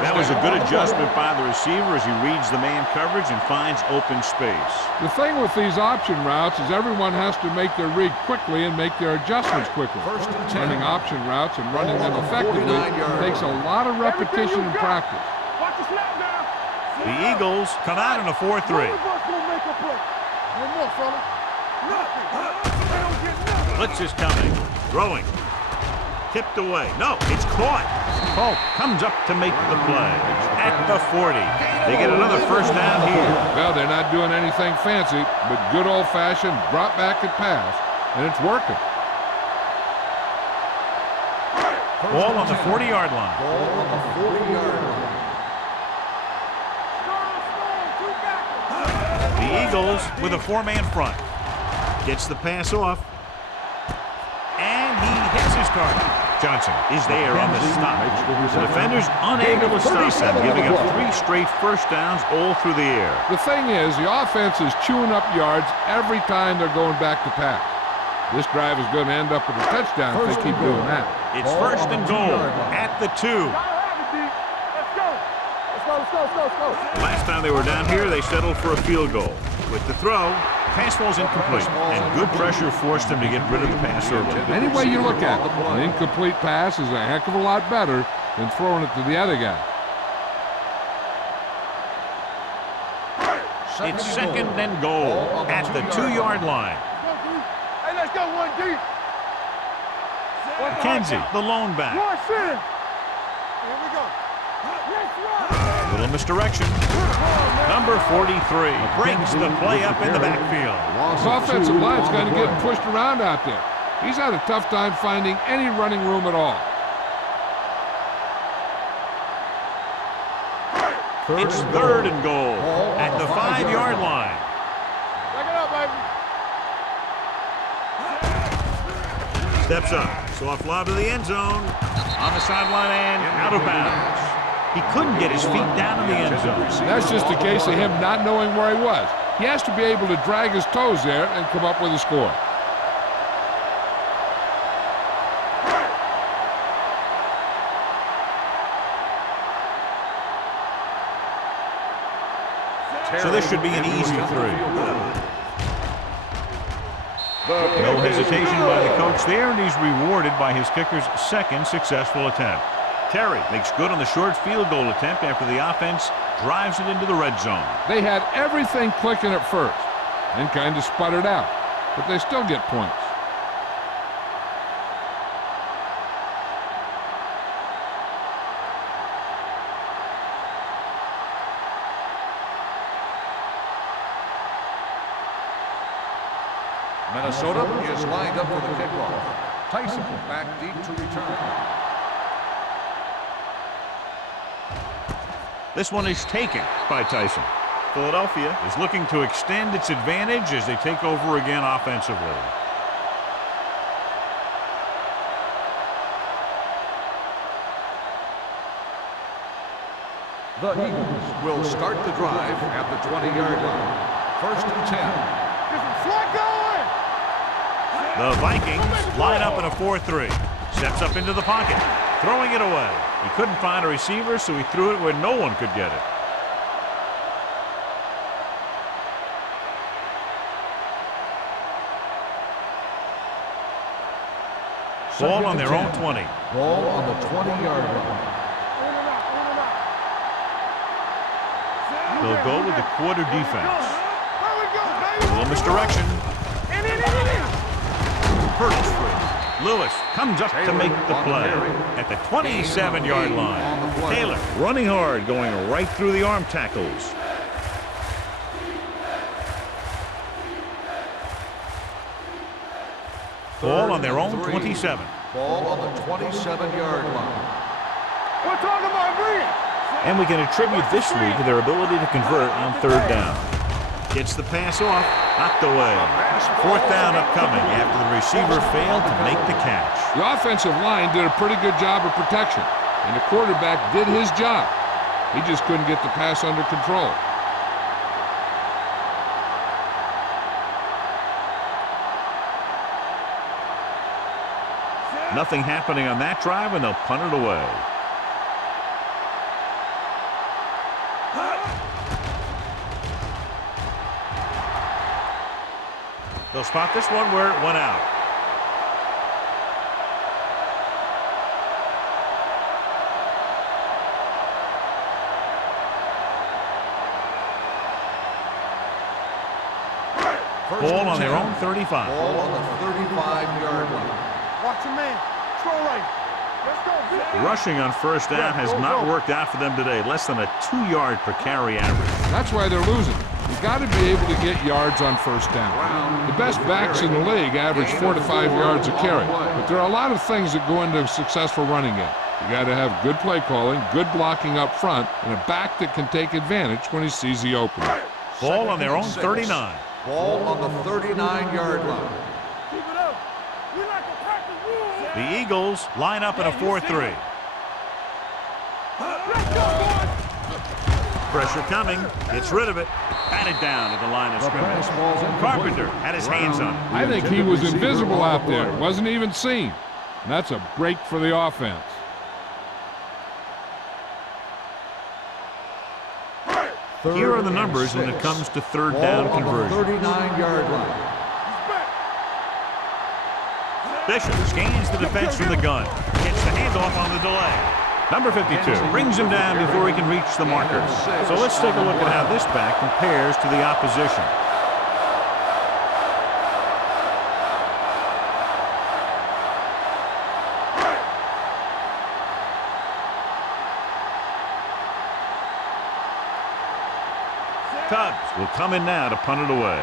That was a good adjustment by the receiver as he reads the man coverage and finds open space. The thing with these option routes is everyone has to make their read quickly and make their adjustmts quickly. First and 10. Running option routes and running them effectively takes a lot of repetition and practice. Watch the snap down. The Eagles come out in a 4-3. One of us gonna make a play. One more, fella. Nothing. They don't get nothing. Blitz is coming. Throwing. Tipped away. No, it's caught. Polk comes up to make the play at the 40. They get another first down here. Well, they're not doing anything fancy, but good old-fashioned drop back and pass, and it's working. Ball on the 40-yard line. Ball on the 40-yard line. Strong, two back. The Eagles with a 4-man front. Gets the pass off. And he hits his target. Johnson is there on the stop. The defender's unable to stop them, giving up 3 straight first downs all through the air. The thing is, the offense is chewing up yards every time they're going back to pass. This drive is going to end up with a touchdown if they keep doing that. It's first and goal at the 2. Gotta have it, D. Let's go. Let's go. Last time they were down here, they settled for a field goal. With the throw, pass ball's incomplete, and good pressure forced them to get rid of the pass early. Any way you look at it, an incomplete pass is a heck of a lot better than throwing it to the other guy. It's second and goal at the 2-yard line. Hey, let's go, 1D. McKenzie, the lone back. One center. Here we go. Let's run. Little misdirection. Number 43 brings the play up in the backfield. His offensive line's going to get pushed around out there. He's had a tough time finding any running room at all. It's third and goal at the 5-yard line. Back it up, baby. Steps up. Soft lob to the end zone. On the sideline and out of bounds. He couldn't get his feet down in the end zone. That's just a case of him not knowing where he was. He has to be able to drag his toes there and come up with a score. So this should be an easy 3. No hesitation by the coach there, and he's rewarded by his kicker's second successful attempt. Terry makes good on the short field goal attempt after the offense drives it into the red zone. They had everything clicking at first and kind of sputtered out, but they still get points. Minnesota is lined up for the kickoff. Tyson back deep to return. This one is taken by Tyson. Philadelphia is looking to extend its advantage as they take over again offensively. The Eagles will start the drive at the 20-yard line. First and 10. The Vikings line up in a 4-3. Steps up into the pocket, throwing it away. He couldn't find a receiver, so he threw it where no one could get it. Ball on their own 20. Ball on the 20-yard line. They'll go with the quarter defense. A little misdirection. Hurts free. Lewis comes up to make the play at the 27-yard line. Taylor running hard, going right through the arm tackles. Ball on their own 27. Ball on the 27-yard line. We're talking about green. And we can attribute this lead to their ability to convert on third down. Gets the pass off, knocked away. Fourth down upcoming after the receiver failed to make the catch. The offensive line did a pretty good job of protection, and the quarterback did his job. He just couldn't get the pass under control. Nothing happening on that drive, and they'll punt it away. They'll spot this one where it went out. Ball on their own 35. Ball on the 35-yard line. Watch your man. Throw right. Let's go. Rushing on first down has not worked out for them today. Less than a 2-yard per carry average. That's why they're losing. You've got to be able to get yards on first down. The best backs in the league average 4 to 5 yards a carry. But there are a lot of things that go into a successful running game. You got to have good play calling, good blocking up front, and a back that can take advantage when he sees the opening. Ball on their own 39. Ball on the 39-yard line. Keep it up. We like to practice rules. The Eagles line up in a 4-3. Let's go, boys. Pressure coming. Gets rid of it. Batted down at the line of scrimmage. Carpenter had his hands on it. I think he was invisible out there. Wasn't even seen. And that's a break for the offense. Here are the numbers when it comes to third down conversion. 39-yard line. Bishop scans the defense from the gun. Gets the handoff on the delay. Number 52 brings him down before he can reach the markers. So let's take a look at how this back compares to the opposition. Tubbs will come in now to punt it away.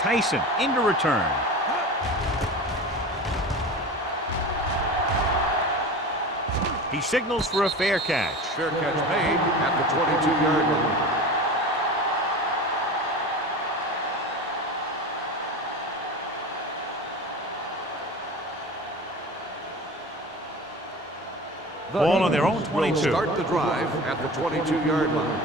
Tyson into return. He signals for a fair catch. Fair catch made at the 22-yard line. Ball on their own 22. Will start the drive at the 22-yard line.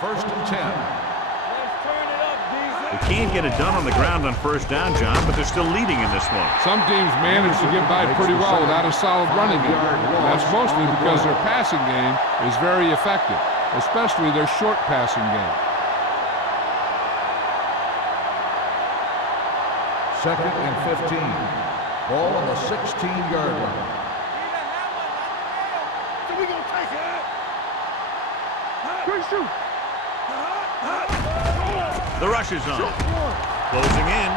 First and 10. Let's turn it up, DC. They can't get it done on the ground on first down, John, but they're still leading in this one. Some teams manage to get by pretty well without a solid running game. That's mostly because their passing game is very effective, especially their short passing game. Second and 15. Ball on the 16-yard line. So we gonna take it. Good shoot. The rush is on. Closing in.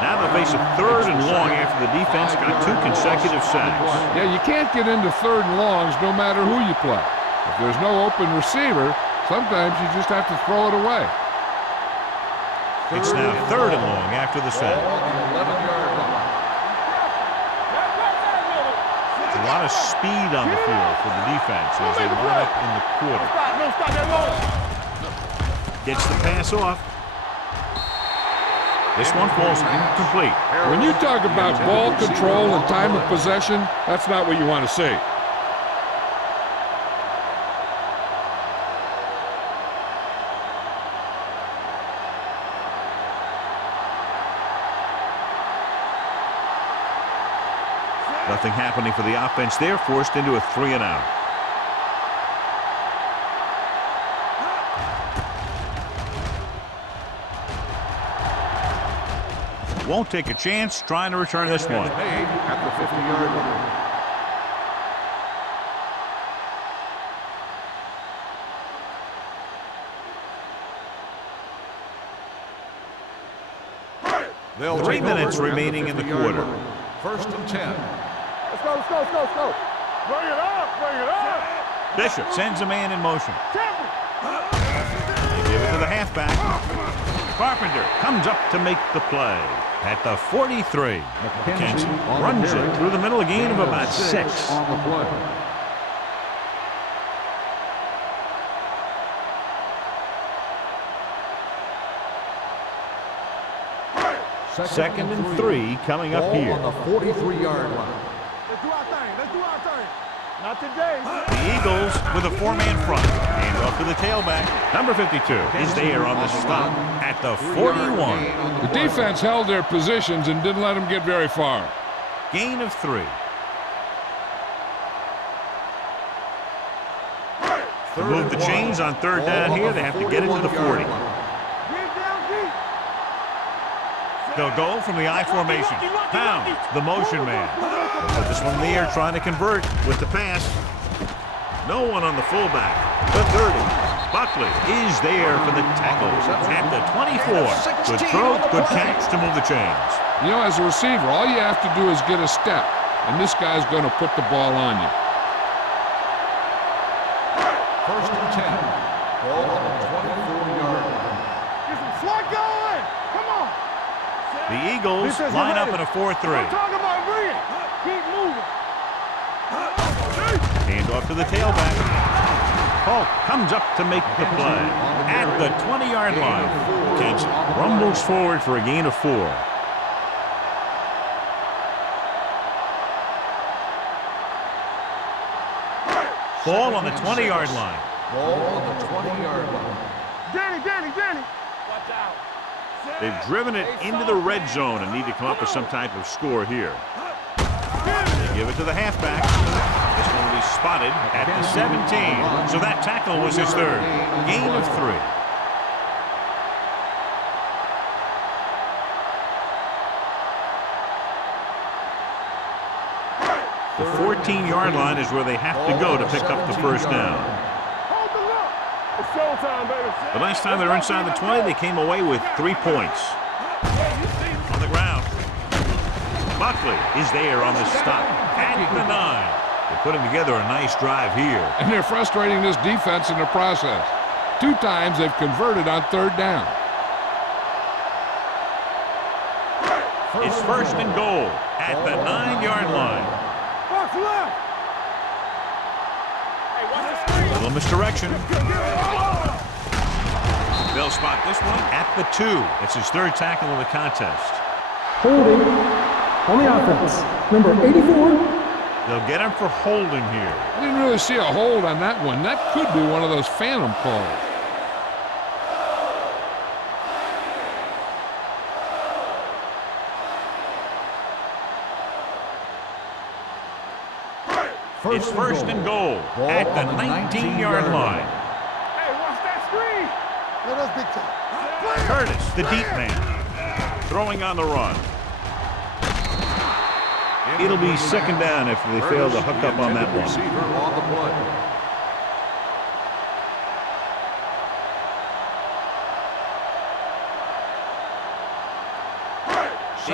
Now they'll face a third and long after the defense got 2 consecutive sacks. Yeah, you can't get into third and longs no matter who you play. If there's no open receiver, sometimes you just have to throw it away. It's now third and long after the sack. Ball on the 11-yard line. A lot of speed on the field for the defense as they line up in the quarter. No, stop that long. Gets the pass off. This one falls incomplete. When you talk about ball control and time of possession, that's not what you want to see. Nothing happening for the offense there, forced into a 3-and-out. Won't take a chance trying to return this one. At the 50-yard line. 3 minutes remaining in the quarter. First and 10. Let's go, let's go, let's go, let's go. Bring it up, bring it up. Bishop sends a man in motion. Temple. They give it to the halfback. Carpenter comes up to make the play. At the 43, McKenzie runs it through the middle, a gain of about 6. On the play. Second and 3 coming up here. On the 43-yard line. Let's do our thing, let's do our thing. Not today. The Eagles with a 4-man front. Hand off to the tailback. Number 52 is there on the stop at the 41. The defense held their positions and didn't let them get very far. Gain of 3. To move the chains on third down here, they have to get it to the 40. Get down deep. They'll go from the I formation. Pound, the motion man. Put this one in the air, trying to convert with the pass. No one on the fullback. The 30. Buckley is there for the tackle at the 24. Good throw, good catch to move the chains. You know, as a receiver, all you have to do is get a step, and this guy's going to put the ball on you. First and 10. Ball on the 24-yard line. Get some slot going. Come on. The Eagles line up in a 4-3. I'm talking about bring it. Keep moving. Hand off to the tailback. Polk comes up to make the play at the 20-yard line. Kansas rumbles forward for a gain of 4. Ball on the 20-yard line. Ball on the 20-yard line. Danny. Watch out. They've driven it into the red zone and need to come up with some type of score here. They give it to the halfback. This one will be spotted at the 17. So that tackle was his third. Gain of 3. The 14-yard line is where they have to go to pick up the first down. Hold the look. It's showtime, baby. The last time they were inside the 20, they came away with 3 points. On the ground. Buckley is there on the stop at the 9. They're putting together a nice drive here. And they're frustrating this defense in the process. 2 times they've converted on third down. It's first and goal at the 9-yard line. Box left. Hey, watch the screen. Little misdirection. They'll spot this one at the 2. It's his third tackle of the contest. Holding on the offense. Number 84. They'll get him for holding here. I didn't really see a hold on that one. That could be one of those phantom calls. It's first and goal at the 19-yard line. Hey, watch that screen. Let us big time. Curtis, the deep man, throwing on the run. It'll be second down if they fail to hook up on that one. Receiver on the play.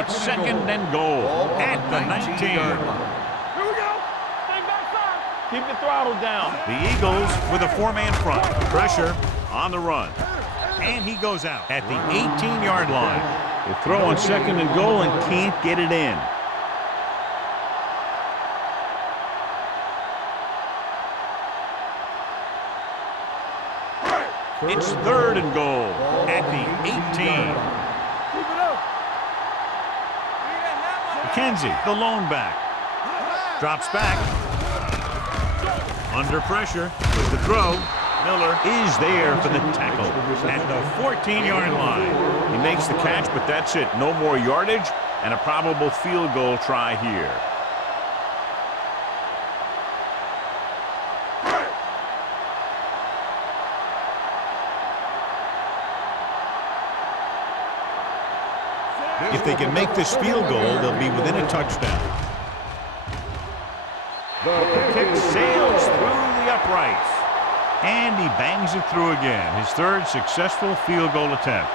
It's second and goal at the 19. Here we go. Stay backside. Keep the throttle down. The Eagles with a 4-man front. Pressure on the run. And he goes out at the 18-yard line. They throw on second and goal and can't get it in. It's third and goal at the 18. Keep it up. McKenzie, the lone back. Drops back. Under pressure with the throw. Miller is there for the tackle at the 14-yard line. He makes the catch, but that's it. No more yardage and a probable field goal try here. If they can make this field goal, they'll be within a touchdown. The kick sails through the uprights. And he bangs it through again. His third successful field goal attempt.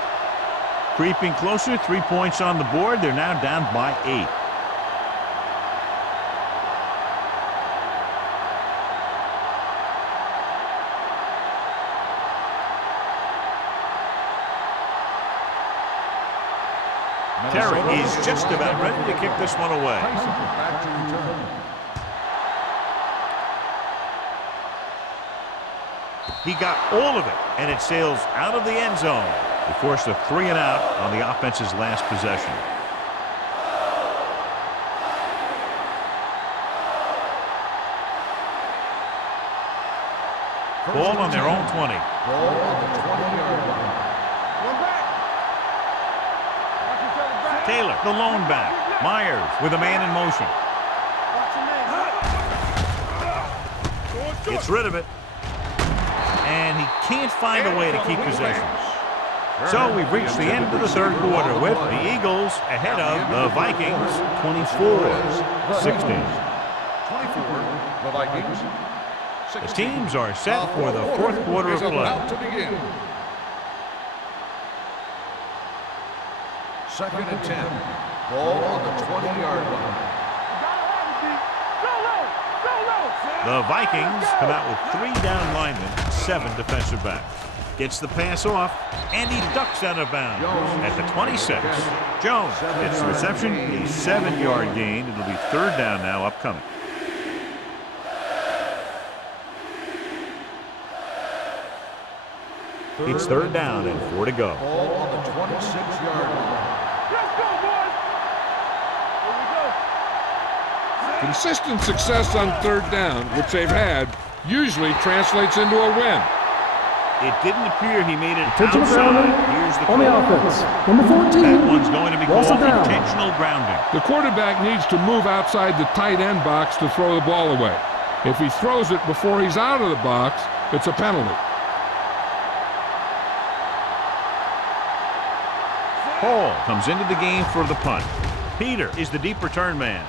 Creeping closer, 3 points on the board. They're now down by 8. Terry is just about ready to kick this one away. Back to return. He got all of it, and it sails out of the end zone. They forced a 3 and out on the offense's last possession. Ball on their own 20. Ball on the 20-yard line. One back. Watch each other back. Taylor, the lone back. Myers with a man in motion. Watch your man. Gets rid of it. And he can't find a way to keep possession. So we've reached the end of the third quarter with the Eagles ahead of the Vikings 24-16. 24, the Vikings. The teams are set for the fourth quarter of play. About to begin. 2nd and 10. Ball on the 20-yard line. The Vikings come out with 3 down linemen, 7 defensive backs. Gets the pass off, and he ducks out of bounds at the 26. Jones gets the reception, a 7-yard gain. It'll be 3rd down now upcoming. It's 3rd down and 4 to go. Ball on the 26-yard line. Let's go, boys. Here we go. Consistent success on 3rd down, which they've had, usually translates into a win. It didn't appear he made it Intentional grounding outside. Here's the on the call. offense. Number 14. That one's going to be Loss called of down. intentional grounding. The quarterback needs to move outside the tight end box to throw the ball away. If he throws it before he's out of the box, it's a penalty. Hall comes into the game for the punt. Peter is the deep return man.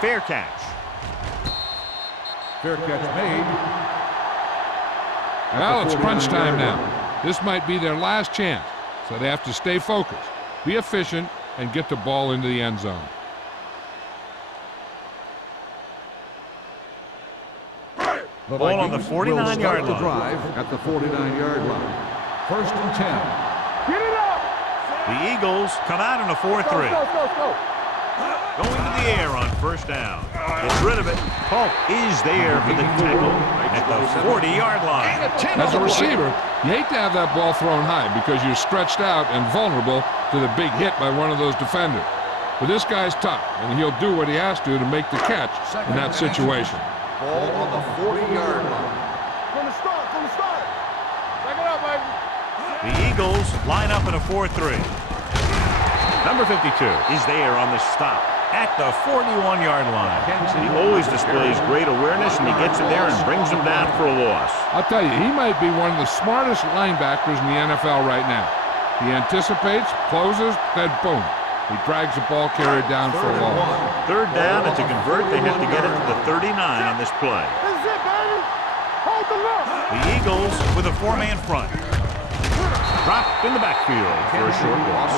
Fair catch. Fair catch made. Well, it's crunch time now. This might be their last chance, so they have to stay focused, be efficient, and get the ball into the end zone. The Ball on the Vikings 49-yard will start the line. drive at the 49-yard line. 1st and 10. Get it up. The Eagles come out in a 4-3. Go. Going to the air on 1st down. Gets rid of it. Polk is there for the tackle at the 40-yard line. As a receiver, you hate to have that ball thrown high because you're stretched out and vulnerable to the big hit by one of those defenders. But this guy's tough, and he'll do what he has to make the catch in that situation. Ball on the 40-yard line. From the start. Back it up, baby. The Eagles line up in a 4-3. Number 52 is there on the stop at the 41-yard line. He always displays great awareness, and he gets in there and brings him down for a loss. I'll tell you, he might be one of the smartest linebackers in the NFL right now. He anticipates, closes, then boom. He drags the ball carrier down for a loss. 3rd down, and to convert, they have to get it to the 39 on this play. This is it, baby. Hold the look. The Eagles with a 4-man front. Dropped in the backfield for a short loss.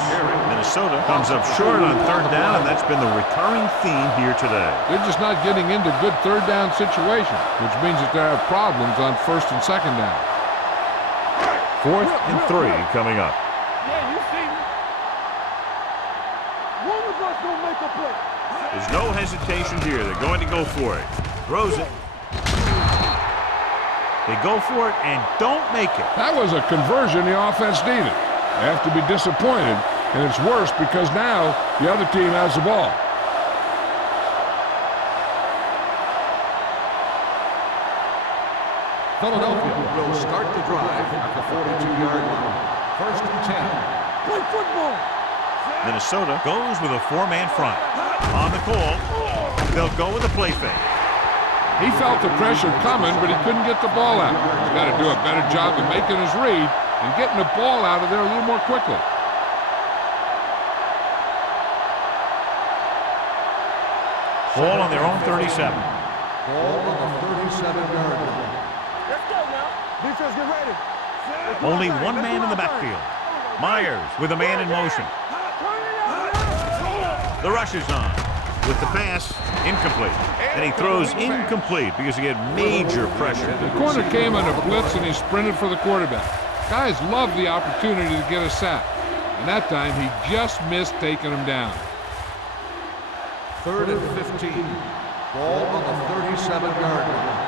Minnesota comes up short on 3rd down, and that's been the recurring theme here today. They're just not getting into good 3rd down situations, which means that they have problems on 1st and 2nd down. 4th and 3 coming up. Yeah, you see me. One of us gonna make a play. There's no hesitation here. They're going to go for it. Throws it. They go for it and don't make it. That was a conversion the offense needed. They have to be disappointed And it's worse because now the other team has the ball. Philadelphia will start the drive at the 42-yard line. First and 10. Play football. Minnesota goes with a four-man front. On the call, they'll go with a play fake. He felt the pressure coming, but he couldn't get the ball out. He's got to do a better job of making his read and getting the ball out of there a little more quickly. Ball on their own 37. Ball on the 37-yard line. Let's go now. Defense, get ready. Only one man in the backfield. Myers with a man in motion. The rush is on. With the pass, incomplete. And he throws incomplete because he had major pressure. The corner came on a blitz and he sprinted for the quarterback. Guys love the opportunity to get a sack. And that time he just missed taking him down. Third and 15. Ball on the 37-yard line.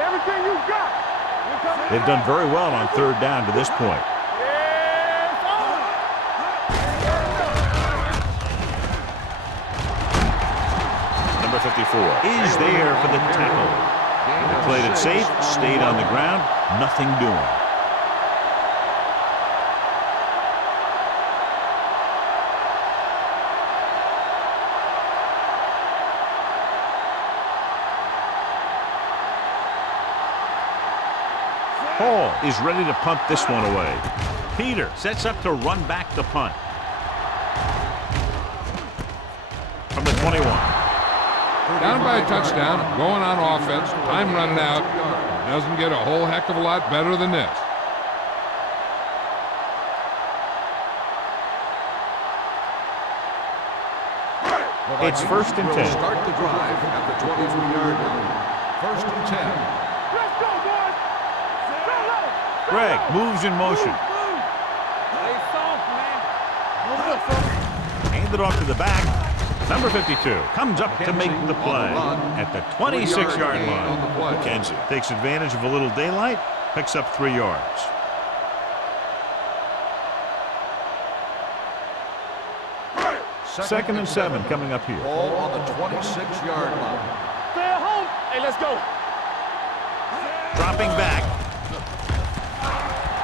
Everything you got. They've done very well on third down to this point. Yes, on. Number 54 is there for the tackle. They played it safe, stayed on the ground, nothing doing. Hall is ready to punt this one away. Peter sets up to run back the punt. From the 21. Down by a touchdown, going on offense, time running out. Doesn't get a whole heck of a lot better than this. It's first and 10. Start the drive at the 23-yard line. First and 10. Let's go, boys. Greg moves in motion. Play soft, man. Move it up, son. Handed off to the back. Number 52 comes up to make the play at the 26-yard line. McKenzie takes advantage of a little daylight, picks up 3 yards. Second and 7 coming up here. Ball on the 26-yard line. Stay at home. Hey, let's go. Dropping back.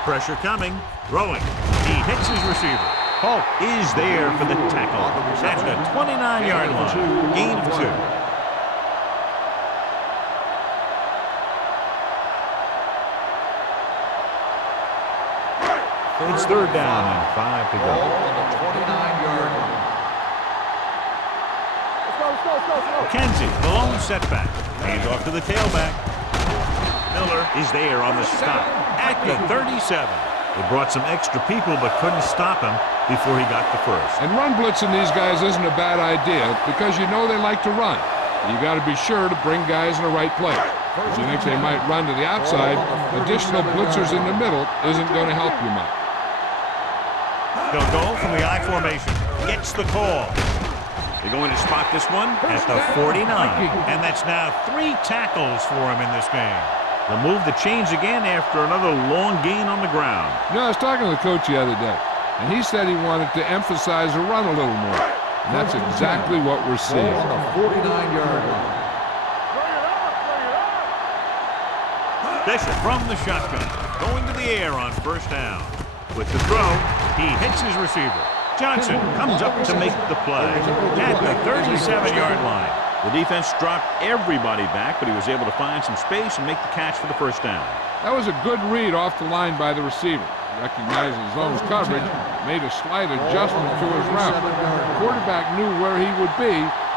Pressure coming. Throwing. He hits his receiver. Hulk is there for the tackle at the 29-yard line. Gain of 2. It's third down and 5 to go. Ball on the 29-yard line. Let's go. McKenzie, the lone setback. Hands off to the tailback. Miller is there on the stop at the 37. They brought some extra people but couldn't stop him before he got the first. And run blitzing these guys isn't a bad idea because you know they like to run. You got to be sure to bring guys in the right place. If you think they might run to the outside, additional blitzers in the middle isn't going to help you much. They'll go from the I formation. Gets the call. They're going to spot this one at the 49. And that's now 3 tackles for him in this game. They'll move the chains again after another long gain on the ground. You know, I was talking to the coach the other day, and he said he wanted to emphasize the run a little more. And that's exactly what we're seeing. Ball on the 49-yard line. Bishop from the shotgun, going to the air on first down. With the throw, he hits his receiver. Johnson comes up to make the play at the 37-yard line. The defense dropped everybody back, but he was able to find some space and make the catch for the first down. That was a good read off the line by the receiver. Recognized his zone's coverage, made a slight adjustment to his route. The quarterback knew where he would be,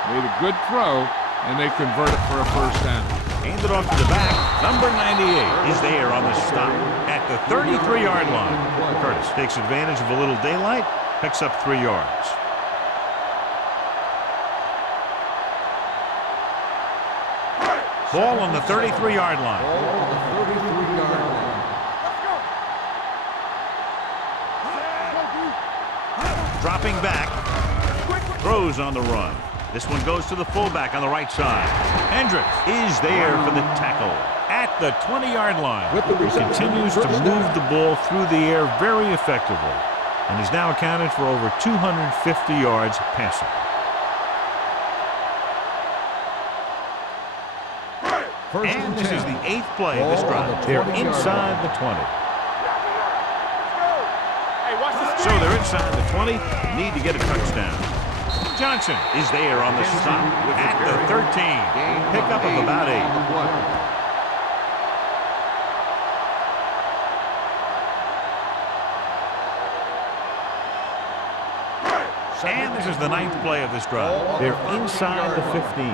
made a good throw, and they converted for a first down. Handed off to the back. Number 98 is there on the stop at the 33-yard line. Curtis takes advantage of a little daylight, picks up 3 yards. Ball on the 33-yard line. Ball on the 33-yard line. Dropping back. Throws on the run. This one goes to the fullback on the right side. Hendricks is there for the tackle at the 20-yard line. He continues to move the ball through the air very effectively. And he's now accounted for over 250 yards passing. And this is the 8th play of this drive. They're inside the 20. So they're inside the 20. Need to get a touchdown. Johnson is there on the stop at the 13. Pickup of about 8. And this is the 9th play of this drive. They're inside the 15.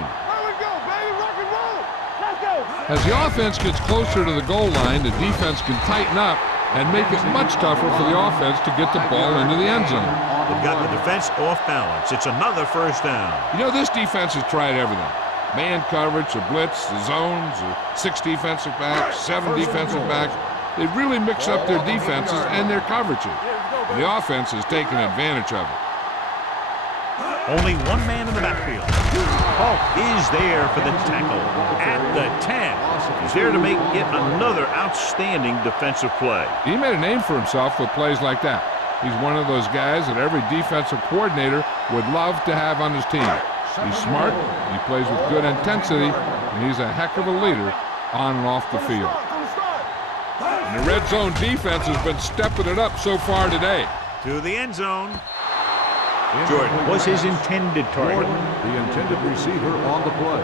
As the offense gets closer to the goal line, the defense can tighten up and make it much tougher for the offense to get the ball into the end zone. They've got the defense off balance. It's another first down. You know, this defense has tried everything. Man coverage, the blitz, the zones, the 6 defensive backs, 7 defensive backs. They really mix up their defenses and their coverages. And the offense has taken advantage of it. Only one man in the backfield. Hulk is there for the tackle at the 10. He's there to make yet another outstanding defensive play. He made a name for himself with plays like that. He's one of those guys that every defensive coordinator would love to have on his team. He's smart, he plays with good intensity, and he's a heck of a leader on and off the field. And the red zone defense has been stepping it up so far today. To the end zone. Jordan was his intended target. The intended receiver on the play.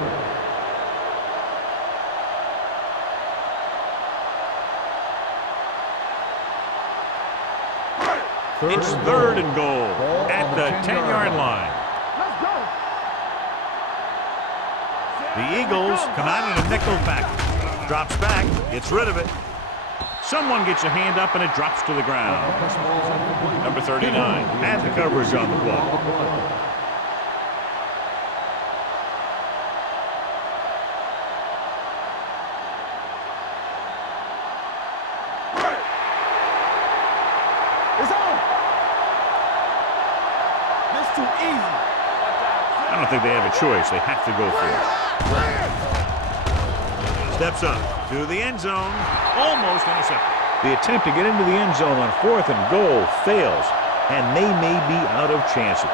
It's 3rd and goal at the 10-yard line. The Eagles come out in a nickel package. Drops back, gets rid of it. Someone gets a hand up and it drops to the ground. Number 39 had the coverage on the play. I don't think they have a choice. They have to go for it. Steps up to the end zone. Almost intercepted. The attempt to get into the end zone on 4th and goal fails, and they may be out of chances.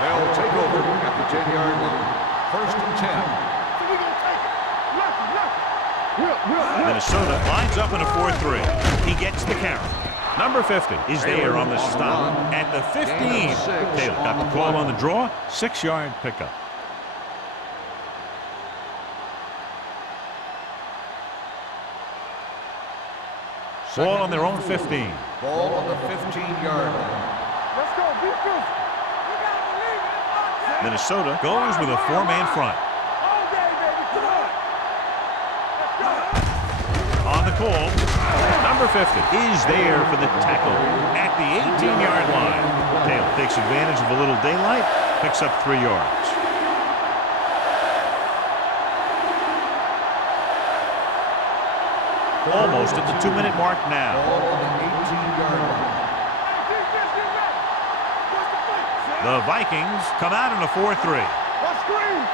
They'll take over at the 10-yard line. 1st and 10. Minnesota lines up in a 4-3. He gets the carry. Number 50 is there on the stop at the 15. Taylor got the call on the draw. 6-yard pickup. Ball on their own 15. Ball on the 15-yard line. Let's go, defense. We gotta believe it. Minnesota goes with a 4-man front. All day, baby. Come on. On the call, number 50 is there for the tackle at the 18-yard line. Taylor takes advantage of a little daylight, picks up 3 yards. Almost at the 2-minute mark now. Ball on the 18-yard line. The Vikings come out in a 4-3. Let's screen.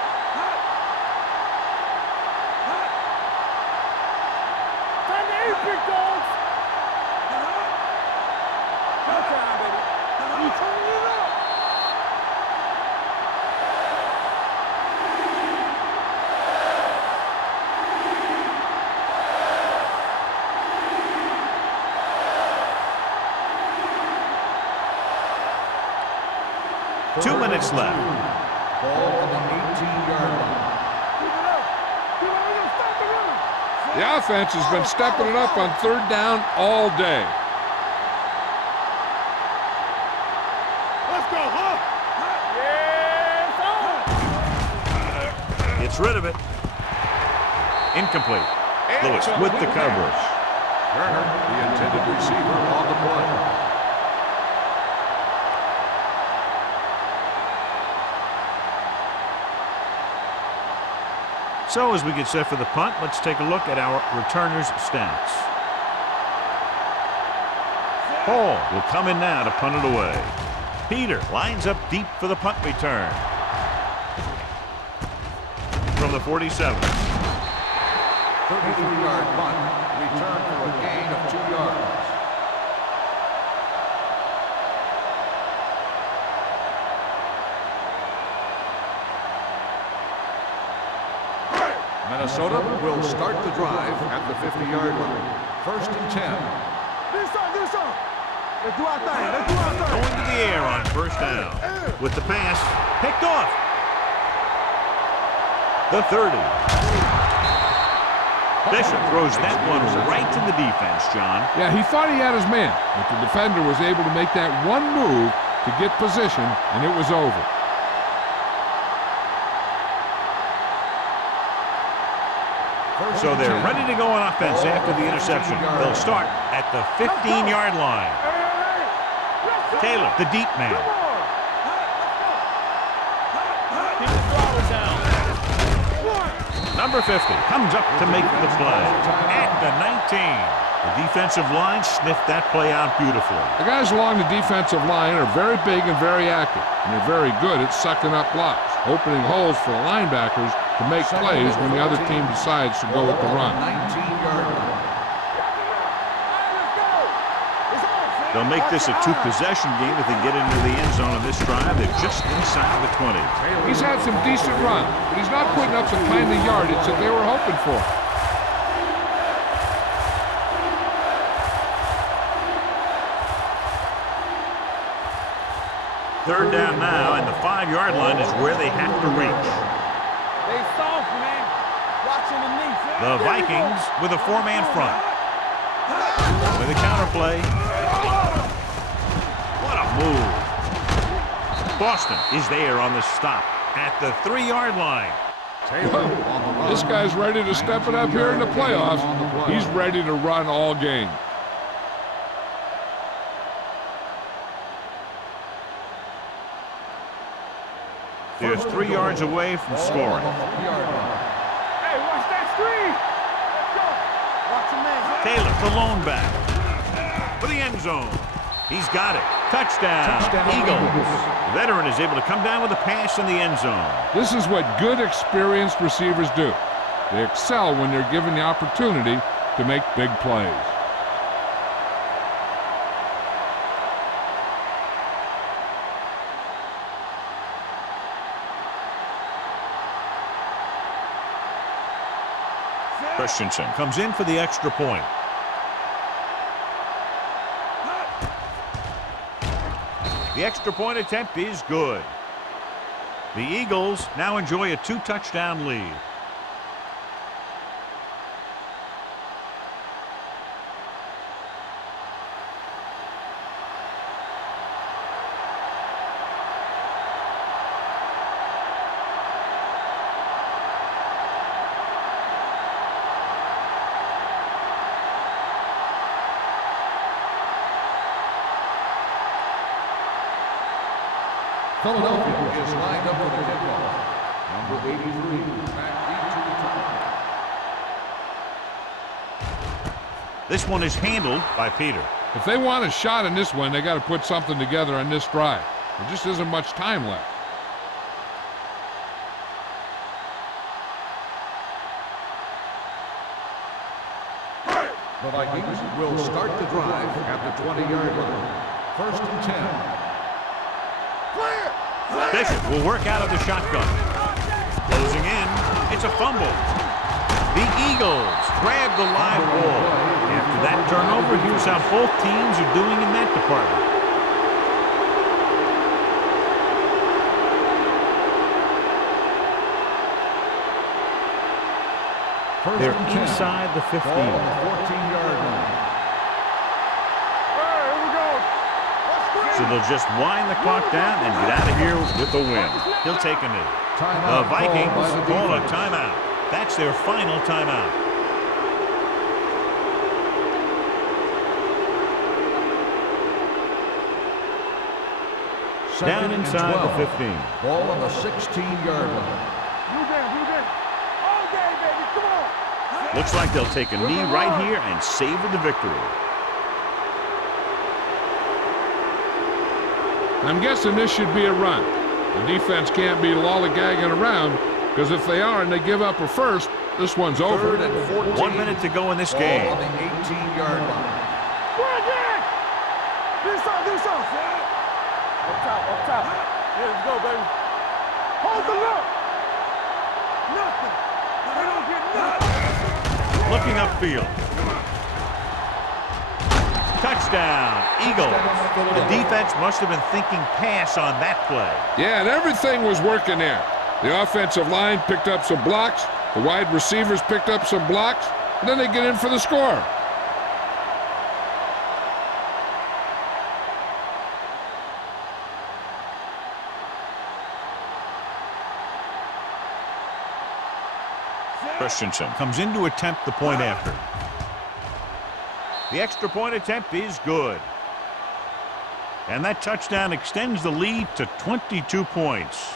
Time to eat, big dogs. Go time, baby. You turning it up. Two minutes left. Ball on the 18-yard line. Keep it up. Keep it up. We're gonna stop the run. The offense has been stepping it up on 3rd down all day. Let's go, huh? Yes, Gets rid of it. Incomplete. Lewis with the coverage. Turner, the intended receiver on the play. So as we get set for the punt, let's take a look at our returners' stats. Hall will come in now to punt it away. Peter lines up deep for the punt return. from the 47. 33-yard punt. Return for a gain of 2 yards. Minnesota will start the drive at the 50-yard line. 1st and 10. Let's do our thing. Let's do our thing. Going to the air on first down. With the pass, picked off. The 30. Bishop throws that one right to the defense, John. Yeah, he thought he had his man, but the defender was able to make that one move to get position, and it was over. So they're ready to go on offense after the interception. They'll start at the 15-yard line. Taylor, the deep man. Number 50 comes up to make the play at the 19. The defensive line sniffed that play out beautifully. The guys along the defensive line are very big and very active, and they're very good at sucking up blocks, opening holes for the linebackers to make plays when the other team decides to go with the run. 19-yard line. They'll make this a two-possession game if they get into the end zone on this drive. They're just inside the 20. He's had some decent runs, but he's not putting up the kind of yardage that they were hoping for. Third down now, and the 5-yard line is where they have to reach. They soft, man. Watching the knee. The Vikings with a 4-man front. With a counterplay. What a move. Boston is there on the stop at the 3-yard line. This guy's ready to step it up here in the playoffs. He's ready to run all game. They're 3 yards away from scoring. Hey, watch that screen. Let's go. Watch him, man. Taylor, the lone back. For the end zone. He's got it. Touchdown, Eagles. The veteran is able to come down with a pass in the end zone. This is what good, experienced receivers do. They excel when they're given the opportunity to make big plays. Christensen comes in for the extra point. The extra point attempt is good. The Eagles now enjoy a 2-touchdown lead. Philadelphia is lined up for the kickoff. Number 83, back into the This one is handled by Peter. If they want a shot in this one, they got to put something together on this drive. There just isn't much time left. The Vikings will start the drive at the 20-yard line. 1st and 10. Bishop will work out of the shotgun. Closing in. It's a fumble. The Eagles grab the live ball. After that turnover, here's how both teams are doing in that department. They're inside the 15. 14-yard line. So they'll just wind the clock down and get out of here with a win. He'll take a knee. The Vikings call a timeout. That's their final timeout. Down inside the 15. Ball on the 16-yard line. You there. All day, baby. Come on. Looks like they'll take a knee right here and savor the victory. I'm guessing this should be a run. The defense can't be lollygagging around. Because if they are and they give up a first, this one's over. 3rd and 14. 1 minute to go in this Ball game. on the 18-yard line. Do something. Up top. Yeah, let's go, baby. Hold the look. Nothing. They don't get nothing. Looking upfield. Touchdown, Eagles. The defense must have been thinking pass on that play. Yeah, and everything was working there. The offensive line picked up some blocks, the wide receivers picked up some blocks, and then they get in for the score. Christensen comes in to attempt the point after. The extra point attempt is good. And that touchdown extends the lead to 22 points.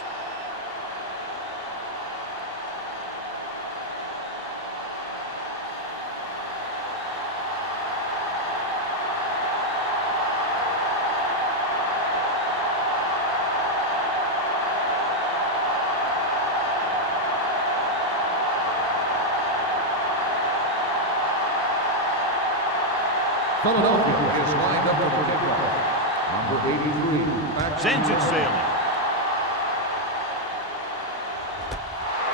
Philadelphia is lined up for the kickoff. Number 83. Sends it sailing.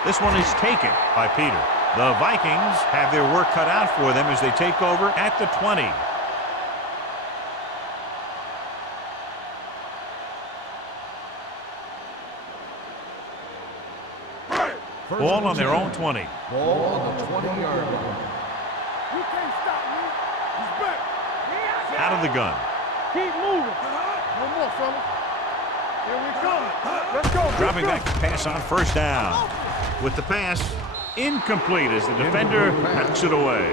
This one is taken by Peter. The Vikings have their work cut out for them as they take over at the 20. Ball on their own 20. Ball on the 20-yard line. You can't stop me. He's back. Out of the gun. Keep moving. No more, fellas. Here we go. Let's go. Dropping back to pass on first down. With the pass, incomplete as the defender knocks it away.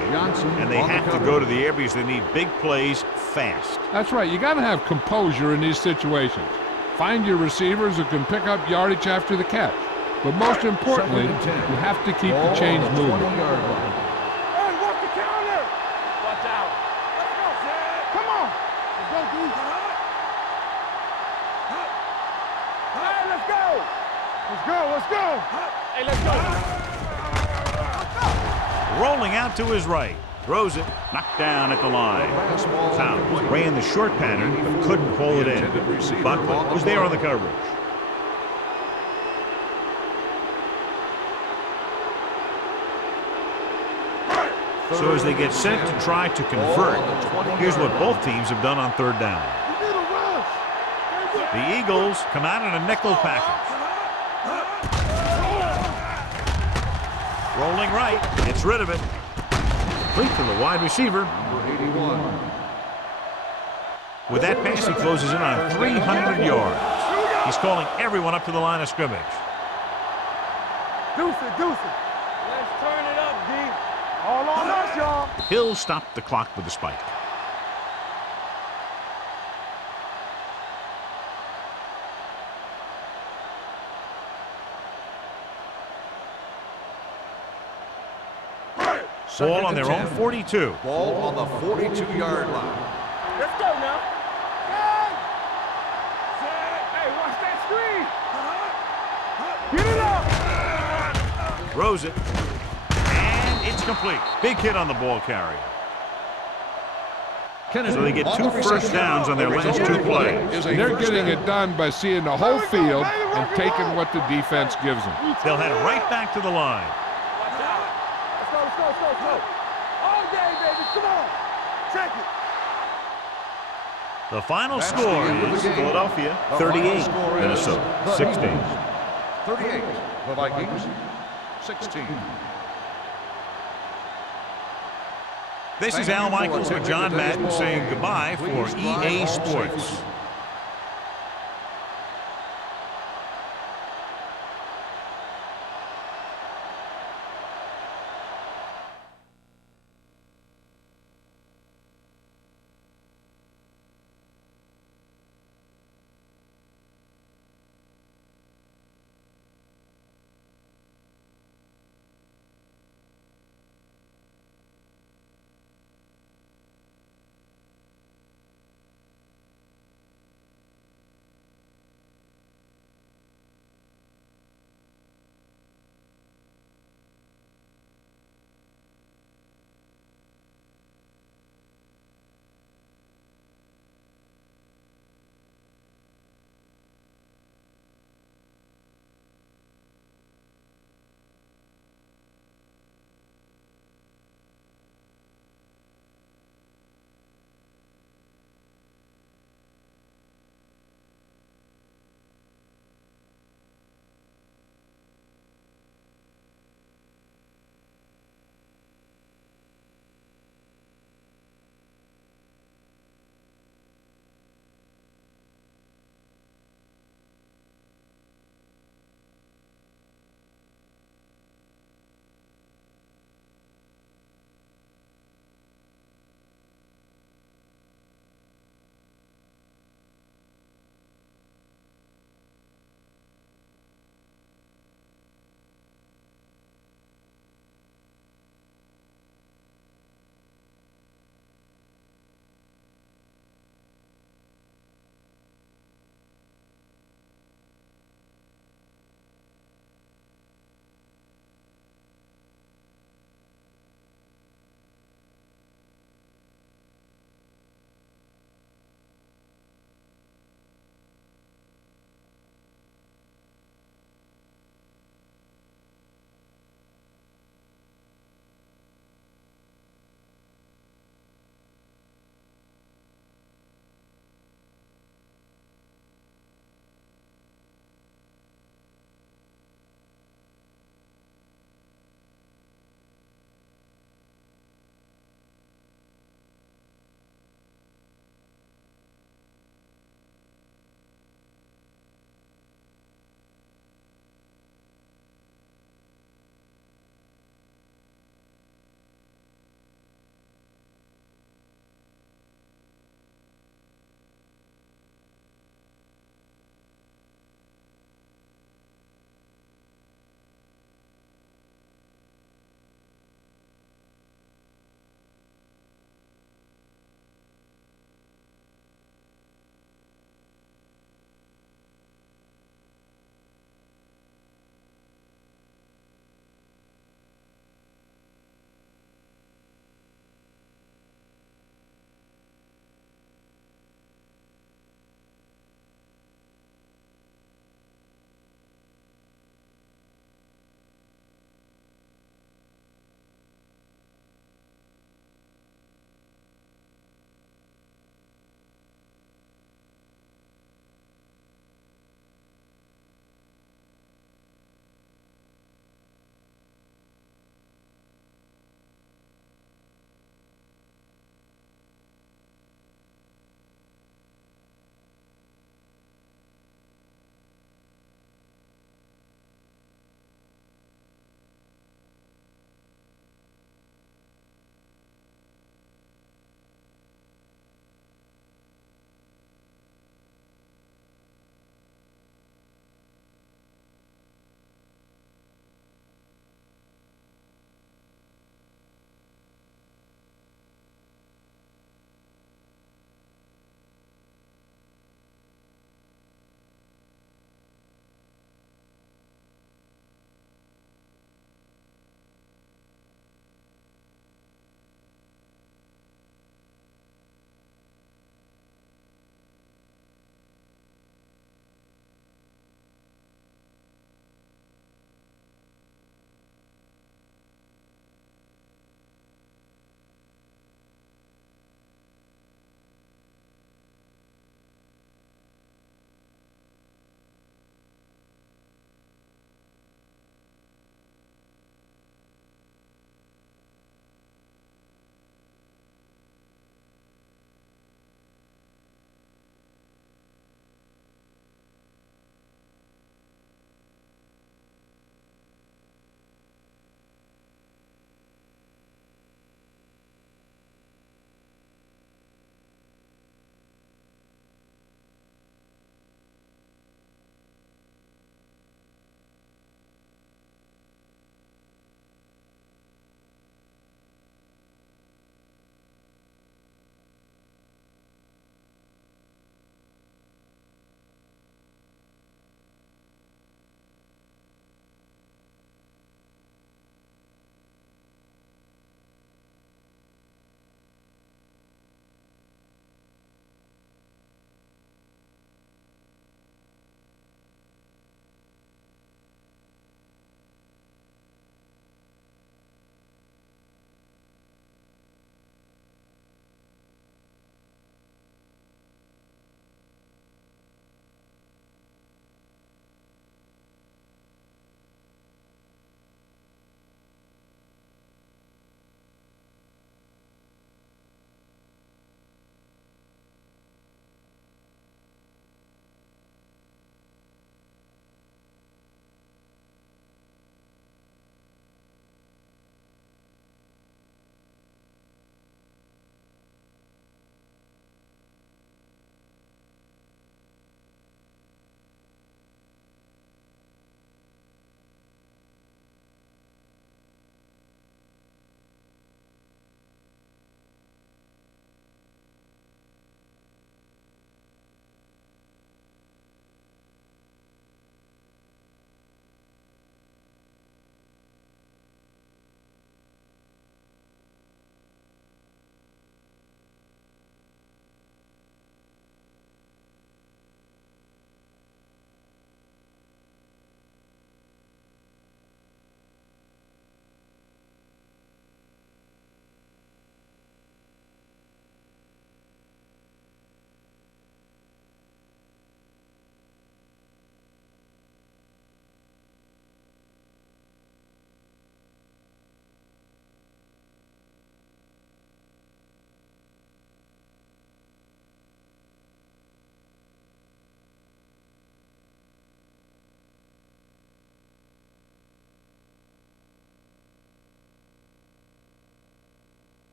And they have to go to the air because they need big plays fast. That's right. You got to have composure in these situations. Find your receivers who can pick up yardage after the catch. But most importantly, you have to keep the chains moving. Hey, watch the counter. Watch out. Let's go, Zed. Come on. Let's go, dude. Hey, let's go. Let's go. Hey, let's go. Rolling out to his right. Throws it. Knocked down at the line. Towns ran the short pattern but couldn't pull it in. Buckley was there on the coverage. So as they get set to try to convert, here's what both teams have done on third down. The Eagles come out in a nickel package. Rolling right, gets rid of it. Complete to the wide receiver. Number 81. With that pass, he closes in on 300 yards. He's calling everyone up to the line of scrimmage. Deuce it. Let's turn it up, D. All on us, y'all. He'll stop the clock with a spike. Ball on their own 42. Ball on the 42-yard line. Let's go now. Hey, watch that screen. Get it up. Throws it. And it's complete. Big hit on the ball carrier. So they get 2 first downs on their last 2 plays. And they're getting it done by seeing the whole field and taking what the defense gives them. They'll head right back to the line. Watch out. Let's go. All day, baby. Come on. Check it. The final That's score the end of the is game. Philadelphia The 38, final score is Minnesota the 16. Eagles 38. The Vikings 16. This is Thank Al you for Michaels with attending John today's Madden ball saying game. goodbye Please for drive EA home Sports. safely.